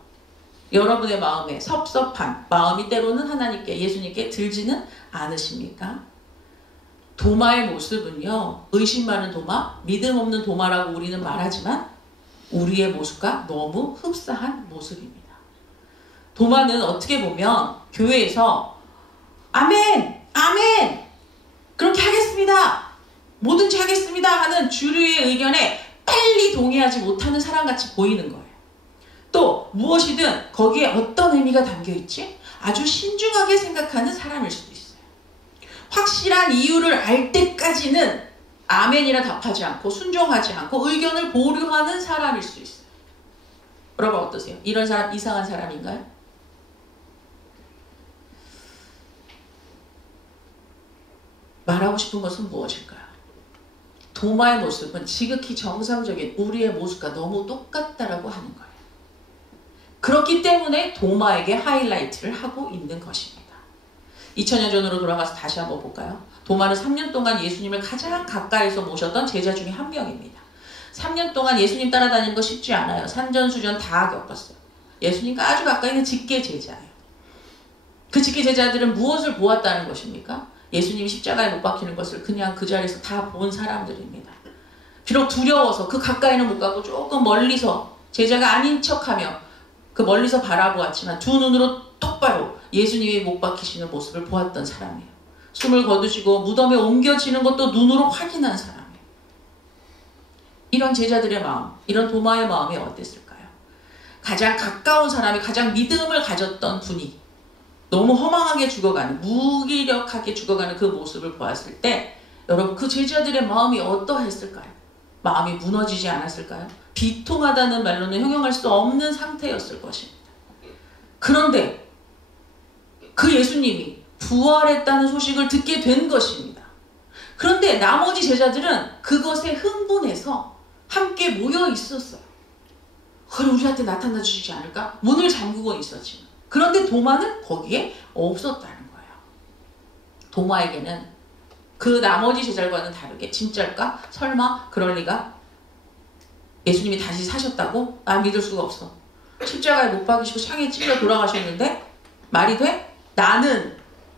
여러분의 마음에 섭섭한 마음이 때로는 하나님께 예수님께 들지는 않으십니까? 도마의 모습은요, 의심 많은 도마, 믿음 없는 도마라고 우리는 말하지만 우리의 모습과 너무 흡사한 모습입니다. 도마는 어떻게 보면 교회에서 아멘! 아멘! 그렇게 하겠습니다! 뭐든지 하겠습니다! 하는 주류의 의견에 빨리 동의하지 못하는 사람같이 보이는 거예요. 또 무엇이든 거기에 어떤 의미가 담겨있지? 아주 신중하게 생각하는 사람일 수도 있어요. 확실한 이유를 알 때까지는 아멘이라 답하지 않고 순종하지 않고 의견을 보류하는 사람일 수 있어요. 여러분 어떠세요? 이런 사람 이상한 사람인가요? 말하고 싶은 것은 무엇일까요? 도마의 모습은 지극히 정상적인 우리의 모습과 너무 똑같다라고 하는 거예요. 그렇기 때문에 도마에게 하이라이트를 하고 있는 것입니다. 2000년 전으로 돌아가서 다시 한번 볼까요? 도마는 3년 동안 예수님을 가장 가까이서 모셨던 제자 중에 한 명입니다. 3년 동안 예수님 따라다니는 거 쉽지 않아요. 산전수전 다 겪었어요. 예수님과 아주 가까이 있는 직계 제자예요. 그 직계 제자들은 무엇을 보았다는 것입니까? 예수님이 십자가에 못 박히는 것을 그냥 그 자리에서 다 본 사람들입니다. 비록 두려워서 그 가까이는 못 가고 조금 멀리서 제자가 아닌 척하며 그 멀리서 바라보았지만 두 눈으로 똑바로 예수님이 못 박히시는 모습을 보았던 사람이에요. 숨을 거두시고 무덤에 옮겨지는 것도 눈으로 확인한 사람이에요. 이런 제자들의 마음, 이런 도마의 마음이 어땠을까요? 가장 가까운 사람이 가장 믿음을 가졌던 분이 너무 허망하게 죽어가는, 무기력하게 죽어가는 그 모습을 보았을 때 여러분 그 제자들의 마음이 어떠했을까요? 마음이 무너지지 않았을까요? 비통하다는 말로는 형용할 수 없는 상태였을 것입니다. 그런데 그 예수님이 부활했다는 소식을 듣게 된 것입니다. 그런데 나머지 제자들은 그것에 흥분해서 함께 모여 있었어요. 그래 우리한테 나타나 주시지 않을까? 문을 잠그고 있었지만 그런데 도마는 거기에 없었다는 거예요. 도마에게는 그 나머지 제자들과는 다르게 진짜일까? 설마 그럴 리가? 예수님이 다시 사셨다고? 난 믿을 수가 없어. 십자가에 못 박이시고 창에 찔려 돌아가셨는데 말이 돼? 나는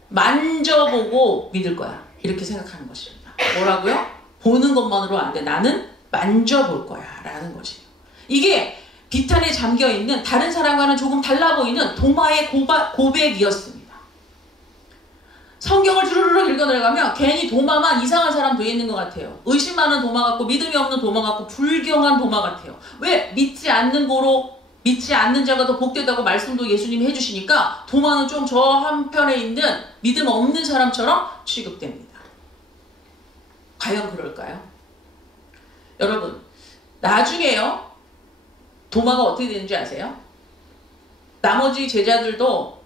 만져보고 믿을 거야. 이렇게 생각하는 것입니다. 뭐라고요? 보는 것만으로 안 돼. 나는 만져볼 거야. 라는 것이에요. 이게 비탄에 잠겨있는 다른 사람과는 조금 달라 보이는 도마의 고백이었습니다. 성경을 주르륵 읽어내려가면 괜히 도마만 이상한 사람 되어 있는 것 같아요. 의심 많은 도마 같고 믿음이 없는 도마 같고 불경한 도마 같아요. 왜? 믿지 않는 고로 믿지 않는 자가 더 복되다고 말씀도 예수님이 해주시니까 도마는 좀 저 한편에 있는 믿음 없는 사람처럼 취급됩니다. 과연 그럴까요? 여러분 나중에요 도마가 어떻게 되는지 아세요? 나머지 제자들도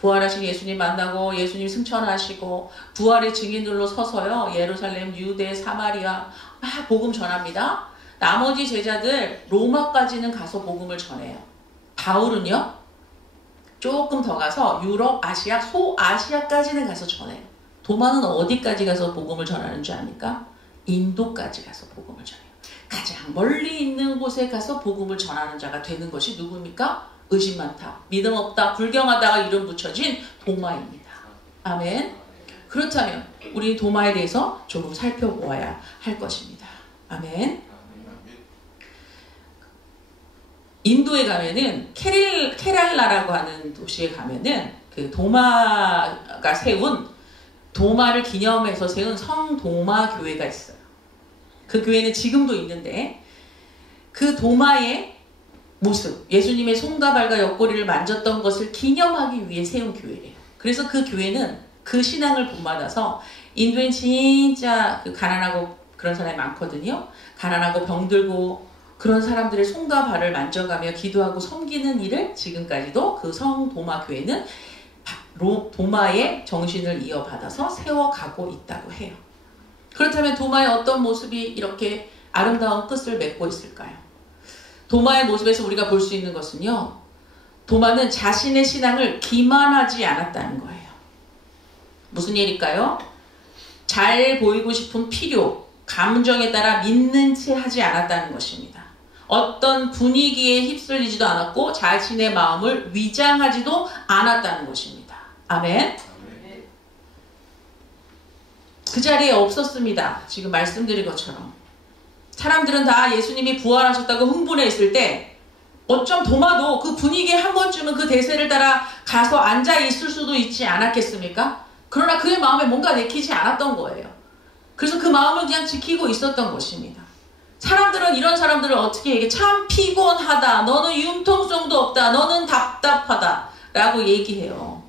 부활하신 예수님 만나고 예수님 승천하시고 부활의 증인들로 서서요 예루살렘, 유대, 사마리아 막 복음 전합니다. 나머지 제자들 로마까지는 가서 복음을 전해요. 바울은요 조금 더 가서 유럽, 아시아, 소아시아까지는 가서 전해요. 도마는 어디까지 가서 복음을 전하는 줄 아닙니까? 인도까지 가서 복음을 전해요. 가장 멀리 있는 곳에 가서 복음을 전하는 자가 되는 것이 누구입니까? 의심 많다, 믿음 없다, 불경하다가 이름 붙여진 도마입니다. 아멘. 그렇다면 우리 도마에 대해서 조금 살펴보아야 할 것입니다. 아멘. 인도에 가면은 케랄라라고 하는 도시에 가면은 그 도마가 세운 도마를 기념해서 세운 성도마 교회가 있어요. 그 교회는 지금도 있는데 그 도마의 모습, 예수님의 손과 발과 옆구리를 만졌던 것을 기념하기 위해 세운 교회래요. 그래서 그 교회는 그 신앙을 본받아서 인도엔 진짜 그 가난하고 그런 사람이 많거든요. 가난하고 병들고 그런 사람들의 손과 발을 만져가며 기도하고 섬기는 일을 지금까지도 그 성도마 교회는 도마의 정신을 이어받아서 세워가고 있다고 해요. 그렇다면 도마의 어떤 모습이 이렇게 아름다운 끝을 맺고 있을까요? 도마의 모습에서 우리가 볼 수 있는 것은요. 도마는 자신의 신앙을 기만하지 않았다는 거예요. 무슨 일일까요? 잘 보이고 싶은 필요, 감정에 따라 믿는 채 하지 않았다는 것입니다. 어떤 분위기에 휩쓸리지도 않았고 자신의 마음을 위장하지도 않았다는 것입니다. 아멘. 그 자리에 없었습니다. 지금 말씀드린 것처럼. 사람들은 다 예수님이 부활하셨다고 흥분해 있을 때 어쩜 도마도 그 분위기에 한 번쯤은 그 대세를 따라 가서 앉아 있을 수도 있지 않았겠습니까? 그러나 그의 마음에 뭔가 내키지 않았던 거예요. 그래서 그 마음을 그냥 지키고 있었던 것입니다. 사람들은 이런 사람들을 어떻게 얘기해? 참 피곤하다. 너는 융통성도 없다. 너는 답답하다. 라고 얘기해요.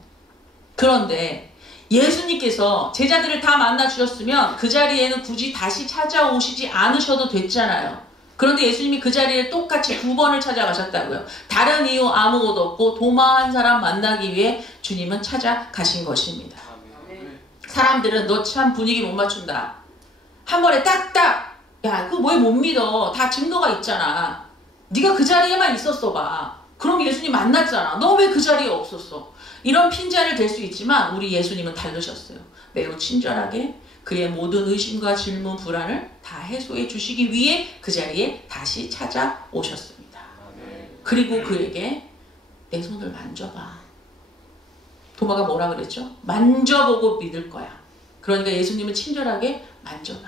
그런데 예수님께서 제자들을 다 만나 주셨으면 그 자리에는 굳이 다시 찾아오시지 않으셔도 됐잖아요. 그런데 예수님이 그 자리에 똑같이 9번을 찾아가셨다고요. 다른 이유 아무것도 없고 도마 한 사람 만나기 위해 주님은 찾아가신 것입니다. 사람들은 너 참 분위기 못 맞춘다. 한 번에 딱딱 야 그거 왜 못 믿어. 다 증거가 있잖아. 네가 그 자리에만 있었어 봐. 그럼 예수님 만났잖아. 너 왜 그 자리에 없었어. 이런 핀잔을 댈 수 있지만 우리 예수님은 다르셨어요. 매우 친절하게 그의 모든 의심과 질문, 불안을 다 해소해 주시기 위해 그 자리에 다시 찾아오셨습니다. 그리고 그에게 내 손을 만져봐. 도마가 뭐라 그랬죠? 만져보고 믿을 거야. 그러니까 예수님은 친절하게 만져봐.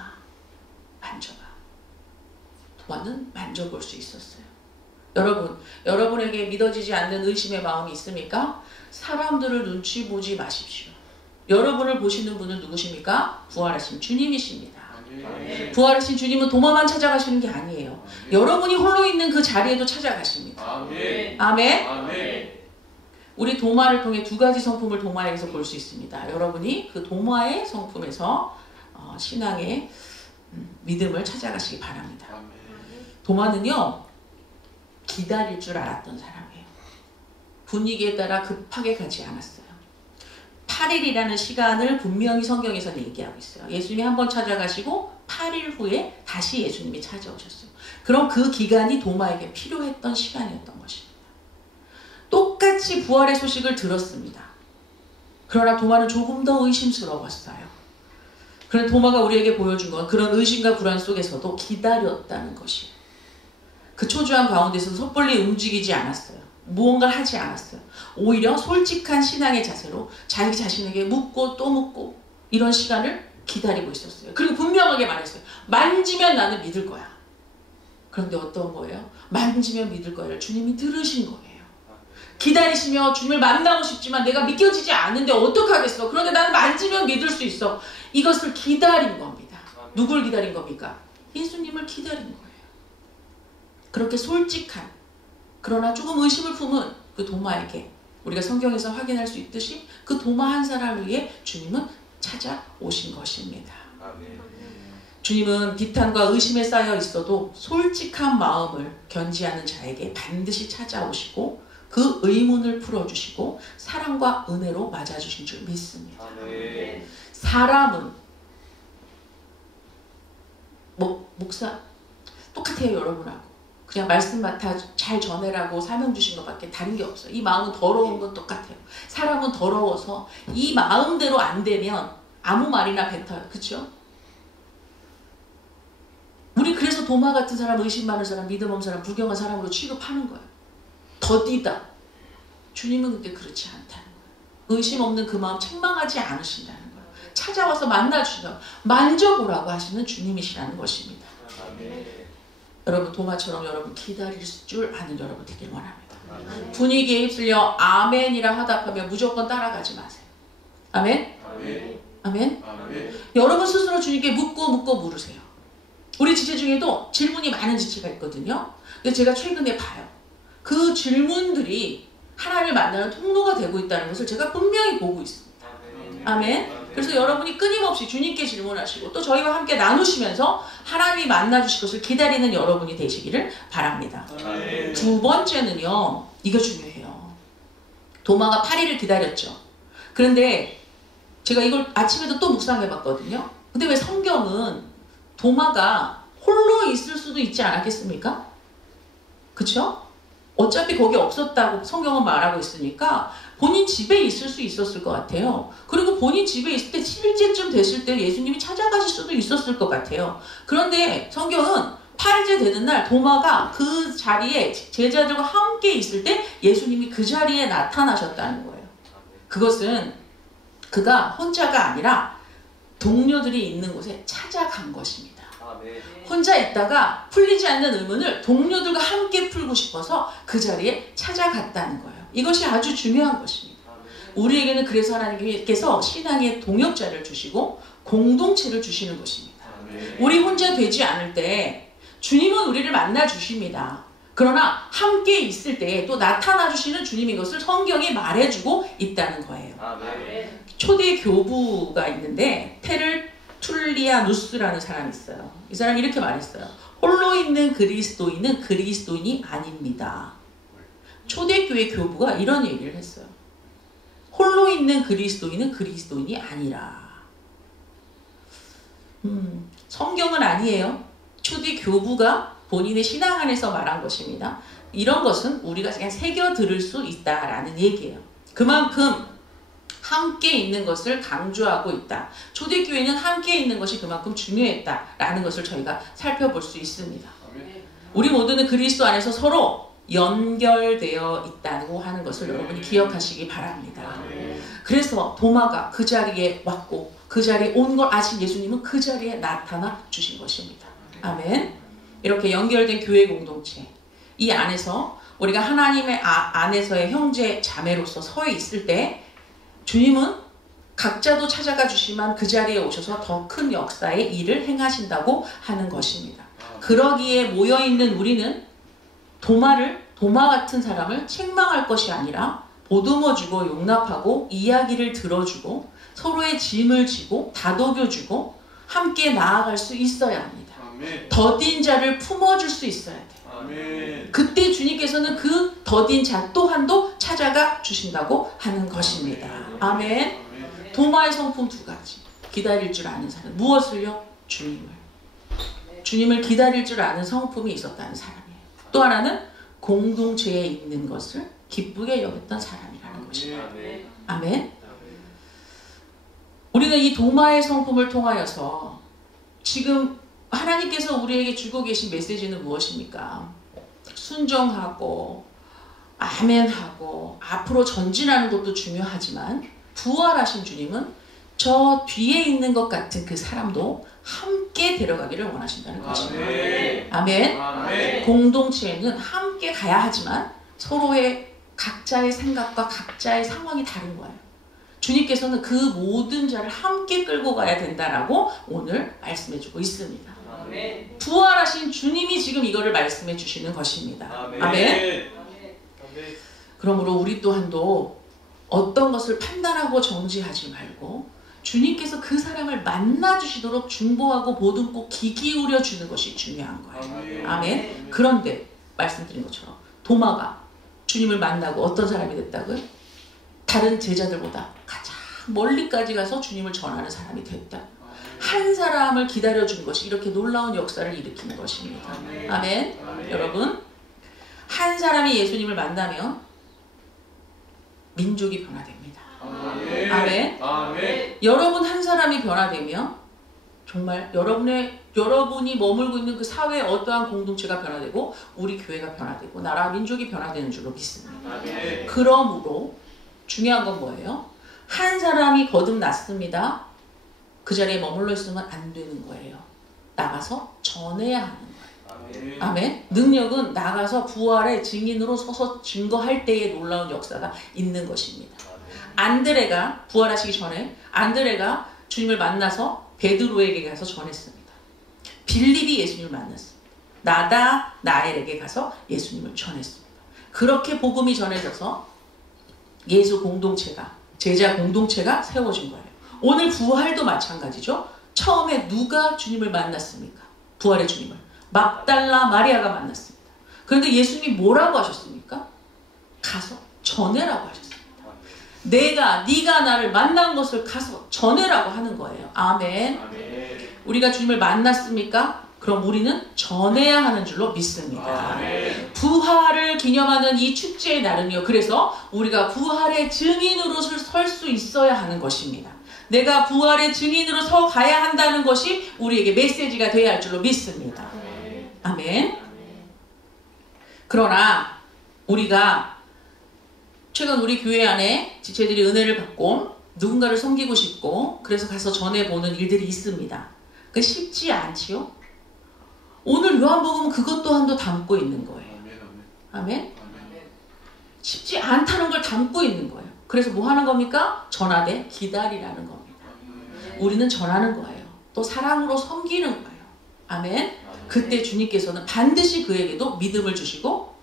만져봐. 도마는 만져볼 수 있었어요. 여러분에게 믿어지지 않는 의심의 마음이 있습니까? 사람들을 눈치 보지 마십시오. 여러분을 보시는 분은 누구십니까? 부활하신 주님이십니다. 부활하신 주님은 도마만 찾아가시는 게 아니에요. 여러분이 홀로 있는 그 자리에도 찾아가십니다. 아멘. 우리 도마를 통해 두 가지 성품을 도마에서 볼 수 있습니다. 여러분이 그 도마의 성품에서 신앙의 믿음을 찾아가시기 바랍니다. 도마는요, 기다릴 줄 알았던 사람이에요. 분위기에 따라 급하게 가지 않았어요. 8일이라는 시간을 분명히 성경에서 얘기하고 있어요. 예수님이 한 번 찾아가시고 8일 후에 다시 예수님이 찾아오셨어요. 그럼 그 기간이 도마에게 필요했던 시간이었던 것입니다. 똑같이 부활의 소식을 들었습니다. 그러나 도마는 조금 더 의심스러웠어요. 그런데 도마가 우리에게 보여준 건 그런 의심과 불안 속에서도 기다렸다는 것이에요. 그 초조한 가운데서 섣불리 움직이지 않았어요. 무언가를 하지 않았어요. 오히려 솔직한 신앙의 자세로 자기 자신에게 묻고 또 묻고 이런 시간을 기다리고 있었어요. 그리고 분명하게 말했어요. 만지면 나는 믿을 거야. 그런데 어떤 거예요? 만지면 믿을 거야를 주님이 들으신 거예요. 기다리시며 주님을 만나고 싶지만 내가 믿겨지지 않는데 어떡하겠어. 그런데 나는 만지면 믿을 수 있어. 이것을 기다린 겁니다. 누굴 기다린 겁니까? 예수님을 기다린 거예요. 그렇게 솔직한 그러나 조금 의심을 품은 그 도마에게 우리가 성경에서 확인할 수 있듯이 그 도마 한 사람을 위해 주님은 찾아오신 것입니다. 주님은 비탄과 의심에 쌓여 있어도 솔직한 마음을 견지하는 자에게 반드시 찾아오시고 그 의문을 풀어주시고 사랑과 은혜로 맞아주신 줄 믿습니다. 사람은 목사 똑같아요. 여러분하고 그냥 말씀 맡아 잘 전해라고 사명 주신 것밖에 다른 게 없어요. 이 마음은 더러운 건 똑같아요. 사람은 더러워서 이 마음대로 안 되면 아무 말이나 뱉어요. 그렇죠? 우리 그래서 도마 같은 사람, 의심 많은 사람, 믿음 없는 사람, 불경한 사람으로 취급하는 거예요. 더디다. 주님은 근데 그렇지 않다는 거예요. 의심 없는 그 마음 책망하지 않으신다는 거예요. 찾아와서 만나주시며 만져보라고 하시는 주님이시라는 것입니다. 여러분 도마처럼 여러분 기다릴 줄 아는 여러분 되길 원합니다. 분위기에 휩쓸려 아멘이라 화답하며 무조건 따라가지 마세요. 아멘? 아멘? 여러분 스스로 주님께 묻고 물으세요. 우리 지체 중에도 질문이 많은 지체가 있거든요. 근데 제가 최근에 봐요. 그 질문들이 하나님을 만나는 통로가 되고 있다는 것을 제가 분명히 보고 있습니다. 아멘? 그래서 여러분이 끊임없이 주님께 질문하시고 또 저희와 함께 나누시면서 하나님이 만나주실 것을 기다리는 여러분이 되시기를 바랍니다. 두 번째는요. 이거 중요해요. 도마가 8일을 기다렸죠. 그런데 제가 이걸 아침에도 또 묵상해봤거든요. 근데 왜 성경은 도마가 홀로 있을 수도 있지 않았겠습니까? 그쵸? 어차피 거기 없었다고 성경은 말하고 있으니까 본인 집에 있을 수 있었을 것 같아요. 그리고 본인 집에 있을 때 7일째쯤 됐을 때 예수님이 찾아가실 수도 있었을 것 같아요. 그런데 성경은 8일째 되는 날 도마가 그 자리에 제자들과 함께 있을 때 예수님이 그 자리에 나타나셨다는 거예요. 그것은 그가 혼자가 아니라 동료들이 있는 곳에 찾아간 것입니다. 혼자 있다가 풀리지 않는 의문을 동료들과 함께 풀고 싶어서 그 자리에 찾아갔다는 거예요. 이것이 아주 중요한 것입니다. 우리에게는 그래서 하나님께서 신앙의 동역자를 주시고 공동체를 주시는 것입니다. 우리 혼자 되지 않을 때 주님은 우리를 만나 주십니다. 그러나 함께 있을 때 또 나타나 주시는 주님인 것을 성경이 말해주고 있다는 거예요. 초대 교부가 있는데 테를툴리아누스라는 사람이 있어요. 이 사람이 이렇게 말했어요. 홀로 있는 그리스도인은 그리스도인이 아닙니다. 초대교회 교부가 이런 얘기를 했어요. 홀로 있는 그리스도인은 그리스도인이 아니라. 성경은 아니에요. 초대 교부가 본인의 신앙 안에서 말한 것입니다. 이런 것은 우리가 그냥 새겨 들을 수 있다라는 얘기예요. 그만큼 함께 있는 것을 강조하고 있다. 초대교회는 함께 있는 것이 그만큼 중요했다라는 것을 저희가 살펴볼 수 있습니다. 우리 모두는 그리스도 안에서 서로 연결되어 있다고 하는 것을 여러분이 기억하시기 바랍니다. 그래서 도마가 그 자리에 왔고 그 자리에 온 걸 아신 예수님은 그 자리에 나타나 주신 것입니다. 아멘. 이렇게 연결된 교회 공동체, 이 안에서 우리가 하나님의 안에서의 형제 자매로서 서 있을 때 주님은 각자도 찾아가 주시만 그 자리에 오셔서 더 큰 역사의 일을 행하신다고 하는 것입니다. 그러기에 모여있는 우리는 도마 같은 사람을 책망할 것이 아니라 보듬어주고 용납하고 이야기를 들어주고 서로의 짐을 지고 다독여주고 함께 나아갈 수 있어야 합니다. 아멘. 더딘 자를 품어줄 수 있어야 돼요. 아멘. 그때 주님께서는 그 더딘 자 또한도 찾아가 주신다고 하는 것입니다. 아멘. 도마의 성품 두 가지. 기다릴 줄 아는 사람. 무엇을요? 주님을 기다릴 줄 아는 성품이 있었다는 사람이에요. 또 하나는 공동체에 있는 것을 기쁘게 여겼던 사람이라는 것입니다. 아멘. 우리는 이 도마의 성품을 통하여서 지금 하나님께서 우리에게 주고 계신 메시지는 무엇입니까? 순종하고 아멘하고 앞으로 전진하는 것도 중요하지만 부활하신 주님은 저 뒤에 있는 것 같은 그 사람도 함께 데려가기를 원하신다는 것입니다. 아멘. 아멘. 공동체에는 함께 가야 하지만 서로의 각자의 생각과 각자의 상황이 다른 거예요. 주님께서는 그 모든 자를 함께 끌고 가야 된다라고 오늘 말씀해주고 있습니다. 아멘. 부활하신 주님이 지금 이거를 말씀해 주시는 것입니다. 아멘. 아멘. 그러므로 우리 또한도 어떤 것을 판단하고 정지하지 말고 주님께서 그 사람을 만나주시도록 중보하고 보듬고 귀 기울여 주는 것이 중요한 거예요. 아멘. 아멘. 그런데 말씀드린 것처럼 도마가 주님을 만나고 어떤 사람이 됐다고요? 다른 제자들보다 가장 멀리까지 가서 주님을 전하는 사람이 됐다. 한 사람을 기다려준 것이 이렇게 놀라운 역사를 일으키는 것입니다. 아멘. 아멘. 아멘. 여러분, 한 사람이 예수님을 만나면 민족이 변화됩니다. 아멘. 아멘. 아멘. 여러분 한 사람이 변화되면 정말 여러분이 머물고 있는 그 사회의 어떠한 공동체가 변화되고 우리 교회가 변화되고 나라 민족이 변화되는 줄로 믿습니다. 아멘. 그러므로 중요한 건 뭐예요? 한 사람이 거듭났습니다. 그 자리에 머물러 있으면 안 되는 거예요. 나가서 전해야 하는 거예요. 아멘. 아멘. 능력은 나가서 부활의 증인으로 서서 증거할 때의 놀라운 역사가 있는 것입니다. 안드레가 부활하시기 전에 안드레가 주님을 만나서 베드로에게 가서 전했습니다. 빌립이 예수님을 만났습니다. 나다나엘에게 가서 예수님을 전했습니다. 그렇게 복음이 전해져서 예수 공동체가, 제자 공동체가 세워진 거예요. 오늘 부활도 마찬가지죠. 처음에 누가 주님을 만났습니까? 부활의 주님을. 막달라 마리아가 만났습니다. 그런데 예수님이 뭐라고 하셨습니까? 가서 전해라고 하셨습니다. 네가 나를 만난 것을 가서 전해라고 하는 거예요. 아멘. 아멘. 우리가 주님을 만났습니까? 그럼 그럼 우리는 전해야 하는 줄로 믿습니다. 부활을 기념하는 이 축제의 날은요. 그래서 우리가 부활의 증인으로 설 수 있어야 하는 것입니다. 내가 부활의 증인으로 서 가야 한다는 것이 우리에게 메시지가 되어야 할 줄로 믿습니다. 아멘. 그러나 우리가 최근 우리 교회 안에 지체들이 은혜를 받고 누군가를 섬기고 싶고 그래서 가서 전해보는 일들이 있습니다. 그 쉽지 않지요? 오늘 요한복음은 그것 또한도 담고 있는 거예요. 아멘? 쉽지 않다는 걸 담고 있는 거예요. 그래서 뭐 하는 겁니까? 전하되 기다리라는 겁니다. 우리는 전하는 거예요. 또 사랑으로 섬기는 거예요. 아멘? 그때 주님께서는 반드시 그에게도 믿음을 주시고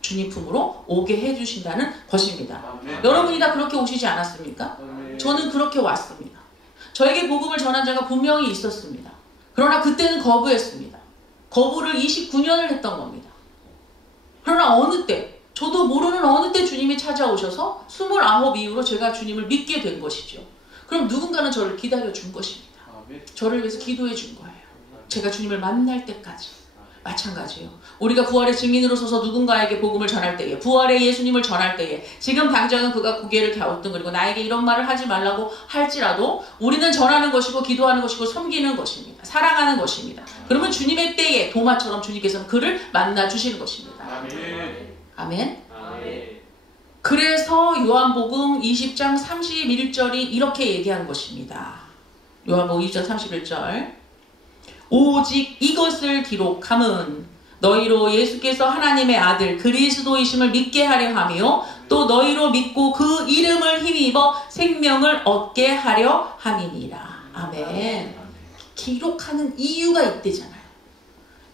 주님 품으로 오게 해주신다는 것입니다. 여러분이 다 그렇게 오시지 않았습니까? 저는 그렇게 왔습니다. 저에게 복음을 전한 자가 분명히 있었습니다. 그러나 그때는 거부했습니다. 거부를 29년을 했던 겁니다. 그러나 어느 때, 저도 모르는 어느 때 주님이 찾아오셔서 29 이후로 제가 주님을 믿게 된 것이죠. 그럼 누군가는 저를 기다려 준 것입니다. 저를 위해서 기도해 준 거예요. 제가 주님을 만날 때까지. 마찬가지예요. 우리가 부활의 증인으로 서서 누군가에게 복음을 전할 때에, 부활의 예수님을 전할 때에, 지금 당장은 그가 고개를 갸우뚱거리고 나에게 이런 말을 하지 말라고 할지라도 우리는 전하는 것이고 기도하는 것이고 섬기는 것입니다. 사랑하는 것입니다. 그러면 주님의 때에 도마처럼 주님께서는 그를 만나 주시는 것입니다. 아멘. 그래서 요한복음 20장 31절이 이렇게 얘기한 것입니다. 요한복음 20장 31절. 오직 이것을 기록함은 너희로 예수께서 하나님의 아들 그리스도이심을 믿게 하려 하며 또 너희로 믿고 그 이름을 힘입어 생명을 얻게 하려 함이니라. 아멘. 기록하는 이유가 있대잖아요.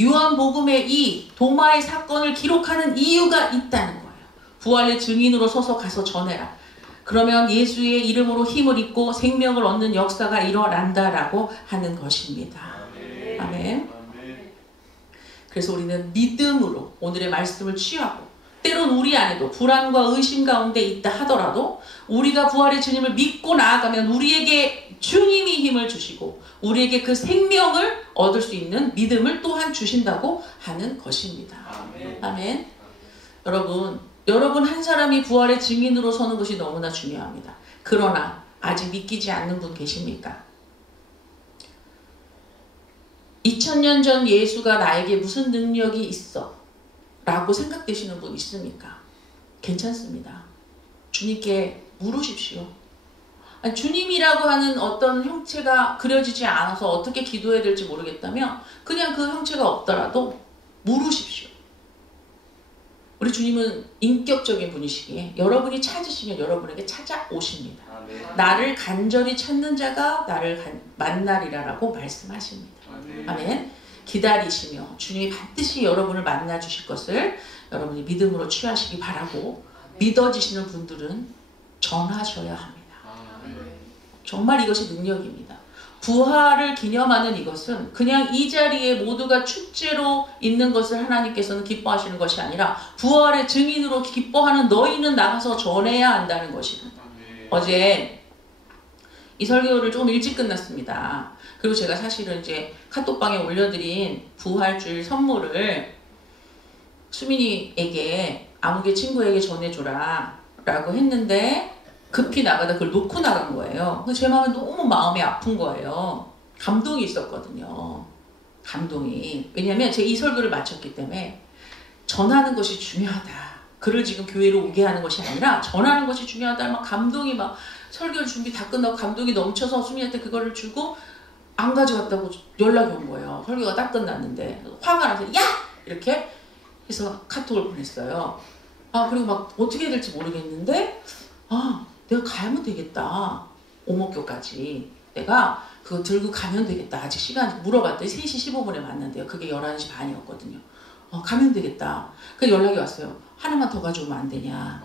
요한복음의 이 도마의 사건을 기록하는 이유가 있다는 거예요. 부활의 증인으로 서서 가서 전해라. 그러면 예수의 이름으로 힘을 입고 생명을 얻는 역사가 일어난다라고 하는 것입니다. 아멘. 그래서 우리는 믿음으로 오늘의 말씀을 취하고 때론 우리 안에도 불안과 의심 가운데 있다 하더라도 우리가 부활의 주님을 믿고 나아가면 우리에게 주님이 힘을 주시고 우리에게 그 생명을 얻을 수 있는 믿음을 또한 주신다고 하는 것입니다. 아멘. 여러분 한 사람이 부활의 증인으로 서는 것이 너무나 중요합니다. 그러나 아직 믿기지 않는 분 계십니까? 2000년 전 예수가 나에게 무슨 능력이 있어? 라고 생각되시는 분 있습니까? 괜찮습니다. 주님께 물으십시오. 아니, 주님이라고 하는 어떤 형체가 그려지지 않아서 어떻게 기도해야 될지 모르겠다면 그냥 그 형체가 없더라도 물으십시오. 우리 주님은 인격적인 분이시기에 여러분이 찾으시면 여러분에게 찾아오십니다. 나를 간절히 찾는 자가 나를 만나리라라고 말씀하십니다. 아멘. 기다리시며 주님이 반드시 여러분을 만나 주실 것을 여러분이 믿음으로 취하시기 바라고 믿어지시는 분들은 전하셔야 합니다. 정말 이것이 능력입니다. 부활을 기념하는 이것은 그냥 이 자리에 모두가 축제로 있는 것을 하나님께서는 기뻐하시는 것이 아니라 부활의 증인으로 기뻐하는 너희는 나가서 전해야 한다는 것입니다. 어제 이 설교를 조금 일찍 끝났습니다. 그리고 제가 사실은 이제 카톡방에 올려드린 부활주일 선물을 수민이에게 아무개 친구에게 전해줘라 라고 했는데 급히 나가다 그걸 놓고 나간 거예요. 제 마음이 너무 마음이 아픈 거예요. 감동이 있었거든요. 감동이. 왜냐면 제가 이 설교를 마쳤기 때문에 전하는 것이 중요하다. 그를 지금 교회로 오게 하는 것이 아니라 전하는 것이 중요하다. 막 감동이 막 설교를 준비 다 끝나고 감동이 넘쳐서 수민이한테 그거를 주고 안 가져갔다고 연락이 온 거예요. 설교가 딱 끝났는데 화가 나서 야! 이렇게 해서 카톡을 보냈어요. 그리고 막 어떻게 해야 될지 모르겠는데 내가 가면 되겠다. 오목교까지 내가 그거 들고 가면 되겠다. 아직 시간 물어봤더니 3시 15분에 만난대요. 그게 11시 반이었거든요. 가면 되겠다. 그래서 연락이 왔어요. 하나만 더 가져오면 안 되냐.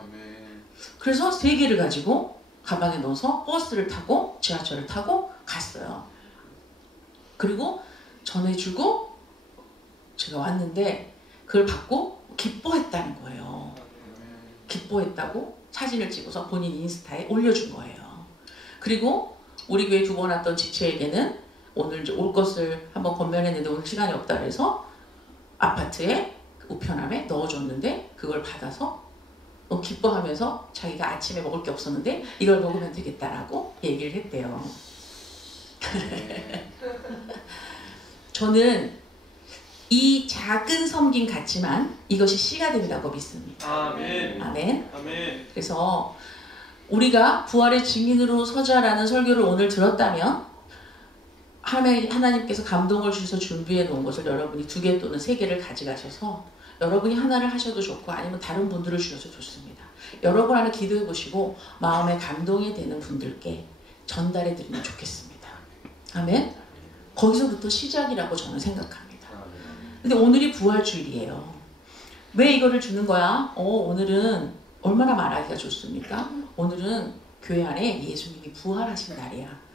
그래서 3개를 가지고 가방에 넣어서 버스를 타고 지하철을 타고 갔어요. 그리고 전해주고 제가 왔는데 그걸 받고 기뻐했다는 거예요. 기뻐했다고 사진을 찍어서 본인 인스타에 올려준 거예요. 그리고 우리 교회 2번 왔던 지체에게는 오늘 이제 올 것을 한번 건면했는데 오늘 시간이 없다 그래서 아파트에 우편함에 넣어줬는데 그걸 받아서 너무 기뻐하면서 자기가 아침에 먹을 게 없었는데 이걸 먹으면 되겠다라고 얘기를 했대요. 저는 이 작은 섬김 같지만 이것이 씨가 된다고 믿습니다. 아멘. 아멘. 아멘. 그래서 우리가 부활의 증인으로 서자라는 설교를 오늘 들었다면 하나님께서 감동을 주셔서 준비해 놓은 것을 여러분이 2개 또는 3개를 가져가셔서 여러분이 하나를 하셔도 좋고 아니면 다른 분들을 주셔도 좋습니다. 여러분 하나 기도해 보시고 마음에 감동이 되는 분들께 전달해 드리면 좋겠습니다. 아멘. 거기서부터 시작이라고 저는 생각합니다. 근데 오늘이 부활주일이에요. 왜 이거를 주는 거야? 오늘은 얼마나 말하기가 좋습니까? 오늘은 교회 안에 예수님이 부활하신 날이야.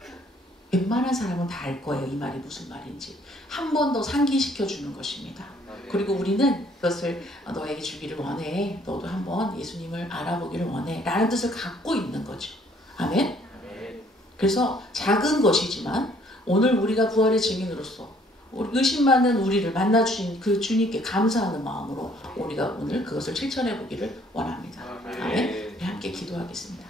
웬만한 사람은 다 알 거예요. 이 말이 무슨 말인지. 한 번 더 상기시켜 주는 것입니다. 그리고 우리는 그것을 너에게 주기를 원해. 너도 한번 예수님을 알아보기를 원해. 라는 뜻을 갖고 있는 거죠. 아멘? 그래서 작은 것이지만 오늘 우리가 부활의 증인으로서 의심 많은 우리를 만나주신 그 주님께 감사하는 마음으로 우리가 오늘 그것을 실천해 보기를 원합니다. 아멘? 우리 함께 기도하겠습니다.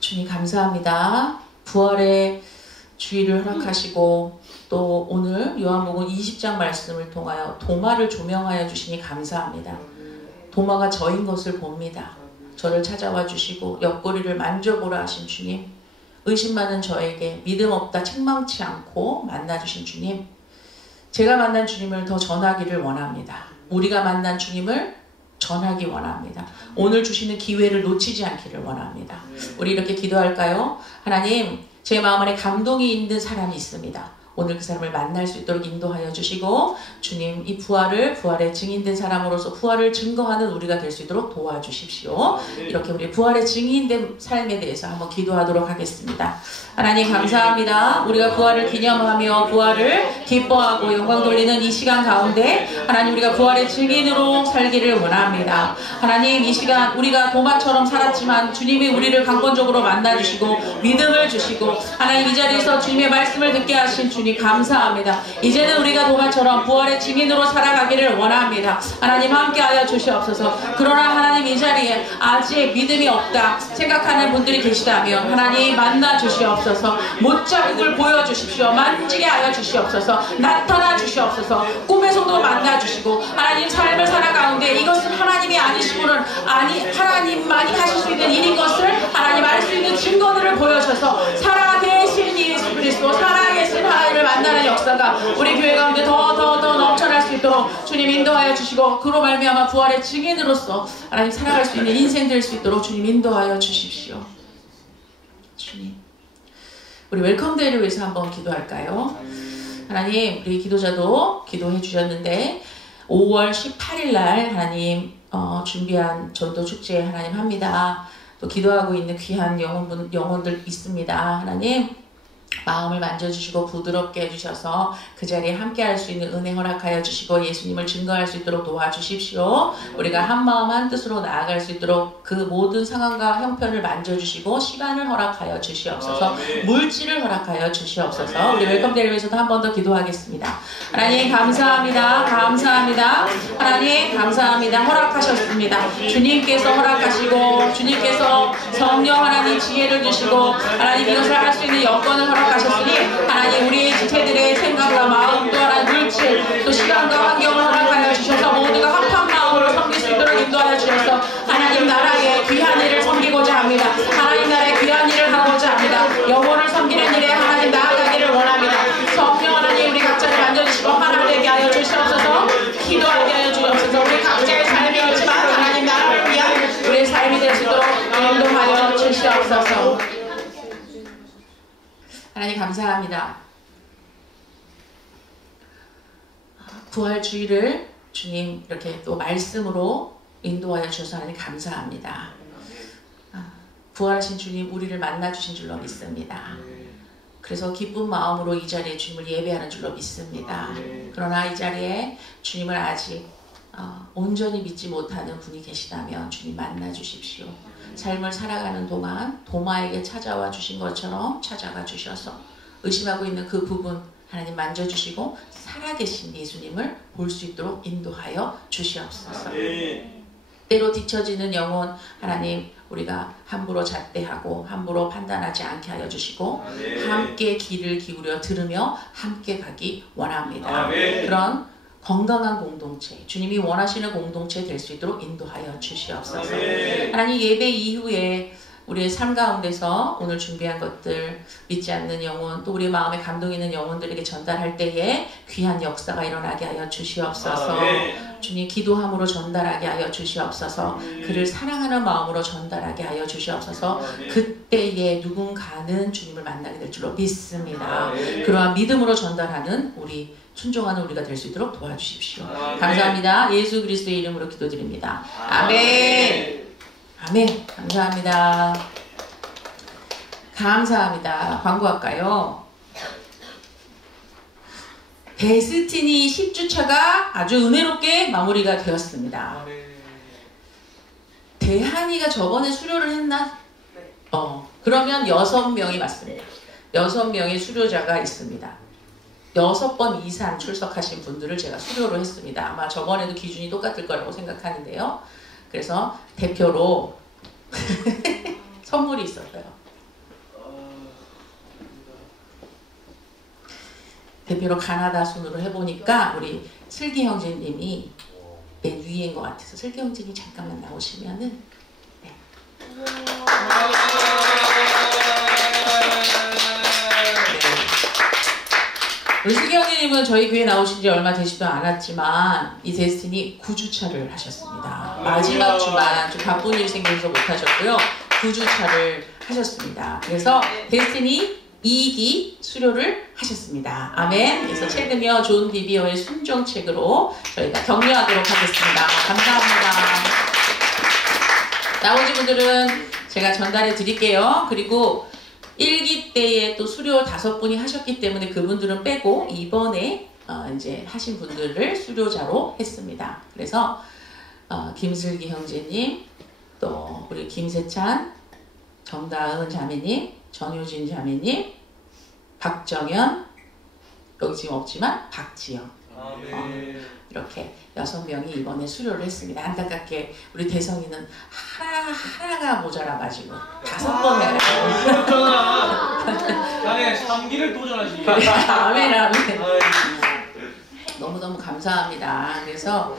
주님 감사합니다. 부활의 주일을 허락하시고 또 오늘 요한복음 20장 말씀을 통하여 도마를 조명하여 주시니 감사합니다. 도마가 저인 것을 봅니다. 저를 찾아와 주시고 옆구리를 만져보라 하신 주님, 의심 많은 저에게 믿음 없다 책망치 않고 만나주신 주님, 제가 만난 주님을 더 전하기를 원합니다. 우리가 만난 주님을 전하기 원합니다. 오늘 주시는 기회를 놓치지 않기를 원합니다. 우리 이렇게 기도할까요? 하나님, 제 마음 안에 감동이 있는 사람이 있습니다. 오늘 그 사람을 만날 수 있도록 인도하여 주시고 주님 이 부활의 증인된 사람으로서 부활을 증거하는 우리가 될 수 있도록 도와주십시오. 이렇게 우리 부활의 증인된 삶에 대해서 한번 기도하도록 하겠습니다. 하나님 감사합니다. 우리가 부활을 기념하며 부활을 기뻐하고 영광 돌리는 이 시간 가운데 하나님 우리가 부활의 증인으로 살기를 원합니다. 하나님 이 시간 우리가 도마처럼 살았지만 주님이 우리를 강권적으로 만나주시고 믿음을 주시고 하나님 이 자리에서 주님의 말씀을 듣게 하신 주님 감사합니다. 이제는 우리가 도마처럼 부활의 증인으로 살아가기를 원합니다. 하나님 함께하여 주시옵소서. 그러나 하나님 이 자리에 아직 믿음이 없다 생각하는 분들이 계시다면 하나님 만나 주시옵소서. 못자국을 보여주십시오. 만지게 하여 주시옵소서. 나타나 주시옵소서. 꿈에서도 만나 주시고 하나님 삶을 살아가는데 이것은 하나님이 아니시고는 하나님만이 하실 수 있는 일인 것을 하나님 알 수 있는 증거들을 보여주셔서 살아계신 예수 그리스도 살아계신 하나님을 만나는 역사가 우리 교회 가운데 더 넘쳐날 수 있도록 주님 인도하여 주시고 그로 말미암아 부활의 증인으로서 하나님 살아갈 수 있는 인생 될 수 있도록 주님 인도하여 주십시오. 주님 우리 웰컴데이를 위해서 한번 기도할까요? 하나님 우리 기도자도 기도해 주셨는데 5월 18일 날 하나님 준비한 전도 축제 하나님 합니다. 또 기도하고 있는 귀한 영혼들 있습니다. 하나님 마음을 만져주시고 부드럽게 해주셔서 그 자리에 함께할 수 있는 은혜 허락하여 주시고 예수님을 증거할 수 있도록 도와주십시오. 우리가 한 마음 한 뜻으로 나아갈 수 있도록 그 모든 상황과 형편을 만져주시고 시간을 허락하여 주시옵소서. 물질을 허락하여 주시옵소서. 우리 웰컴데이를 위해서도 한 번 더 기도하겠습니다. 하나님 감사합니다. 감사합니다. 하나님 감사합니다. 허락하셨습니다. 주님께서 허락하시고 주님께서 성령 하나님 지혜를 주시고 하나님 이것을 할 수 있는 여건을 허락하셨으니 하나님 우리 지체들의 생각과 마음 또 하나님 물질 또 시간과 환경을 허락하여 주셔서 모두가 합한 마음으로 섬길 수 있도록 인도하여 주셔서 하나님 나라의 귀한 일을 섬기고자 합니다. 하나님 나라의 귀한 일을 하고자 합니다. 영혼을 섬기는 일에 하나님 나아가기를 원합니다. 성령 하나님 우리 각자를 만져주시고 하나 되게 하여 주시옵소서. 기도하게 하여 주옵소서. 우리 각자의 삶이었지만 하나님 나라를 위한 우리의 삶이 될 수 있도록 인도하여 주시옵소서. 하나님 감사합니다. 부활주의를 주님 이렇게 또 말씀으로 인도하여 주셔서 하나님 감사합니다. 부활하신 주님 우리를 만나주신 줄로 믿습니다. 그래서 기쁜 마음으로 이 자리에 주님을 예배하는 줄로 믿습니다. 그러나 이 자리에 주님을 아직 온전히 믿지 못하는 분이 계시다면 주님 만나 주십시오. 삶을 살아가는 동안 도마에게 찾아와 주신 것처럼 찾아가 주셔서 의심하고 있는 그 부분 하나님 만져주시고 살아계신 예수님을 볼 수 있도록 인도하여 주시옵소서. 때로 뒤처지는 영혼 하나님 우리가 함부로 잣대하고 함부로 판단하지 않게 하여 주시고 함께 귀를 기울여 들으며 함께 가기 원합니다. 그런 건강한 공동체, 주님이 원하시는 공동체 될 수 있도록 인도하여 주시옵소서. 하나님 예배 이후에 우리의 삶 가운데서 오늘 준비한 것들 믿지 않는 영혼 또 우리의 마음에 감동 있는 영혼들에게 전달할 때에 귀한 역사가 일어나게 하여 주시옵소서. 주님 기도함으로 전달하게 하여 주시옵소서. 그를 사랑하는 마음으로 전달하게 하여 주시옵소서. 그때에 누군가는 주님을 만나게 될 줄로 믿습니다. 그러한 믿음으로 전달하는 우리 순종하는 우리가 될 수 있도록 도와주십시오. 감사합니다. 예수 그리스도의 이름으로 기도드립니다. 아멘. 아멘. 감사합니다. 감사합니다. 광고할까요? 데스티니 10주차가 아주 은혜롭게 마무리가 되었습니다. 대한이가 저번에 수료를 했나? 그러면 6명이 맞습니다. 6명의 수료자가 있습니다. 6번 이상 출석하신 분들을 제가 수료로 했습니다. 아마 저번에도 기준이 똑같을 거라고 생각하는데요. 그래서 대표로 선물이 있었어요. 대표로 가나다 순으로 해보니까 우리 슬기 형제님이 맨 위인 것 같아서 슬기 형제님 잠깐만 나오시면은 네. 우리 슬기 형제님은 저희 교회 나오신 지 얼마 되지도 않았지만 이 데스티니 9주차를 하셨습니다. 마지막 주만 좀 바쁜 일이 생겨서 못하셨고요. 9주차를 하셨습니다. 그래서 데스티니 2기 수료를 하셨습니다. 아멘. 그래서 책은요 존 비비어의 순종책으로 저희가 격려하도록 하겠습니다. 감사합니다. 나머지 분들은 제가 전달해 드릴게요. 그리고 1기 때에 또 수료 5분이 하셨기 때문에 그분들은 빼고 이번에 이제 하신 분들을 수료자로 했습니다. 그래서 김슬기 형제님, 또 우리 김세찬, 정다은 자매님, 전효진 자매님, 박정현, 여기 지금 없지만 박지영, 이렇게 6명이 이번에 수료를 했습니다. 안타깝게 우리 대성이는 하나가 모자라가지고 5번 해가지고 나는 3기를 도전하시기 아멘 아멘. 너무너무 감사합니다. 그래서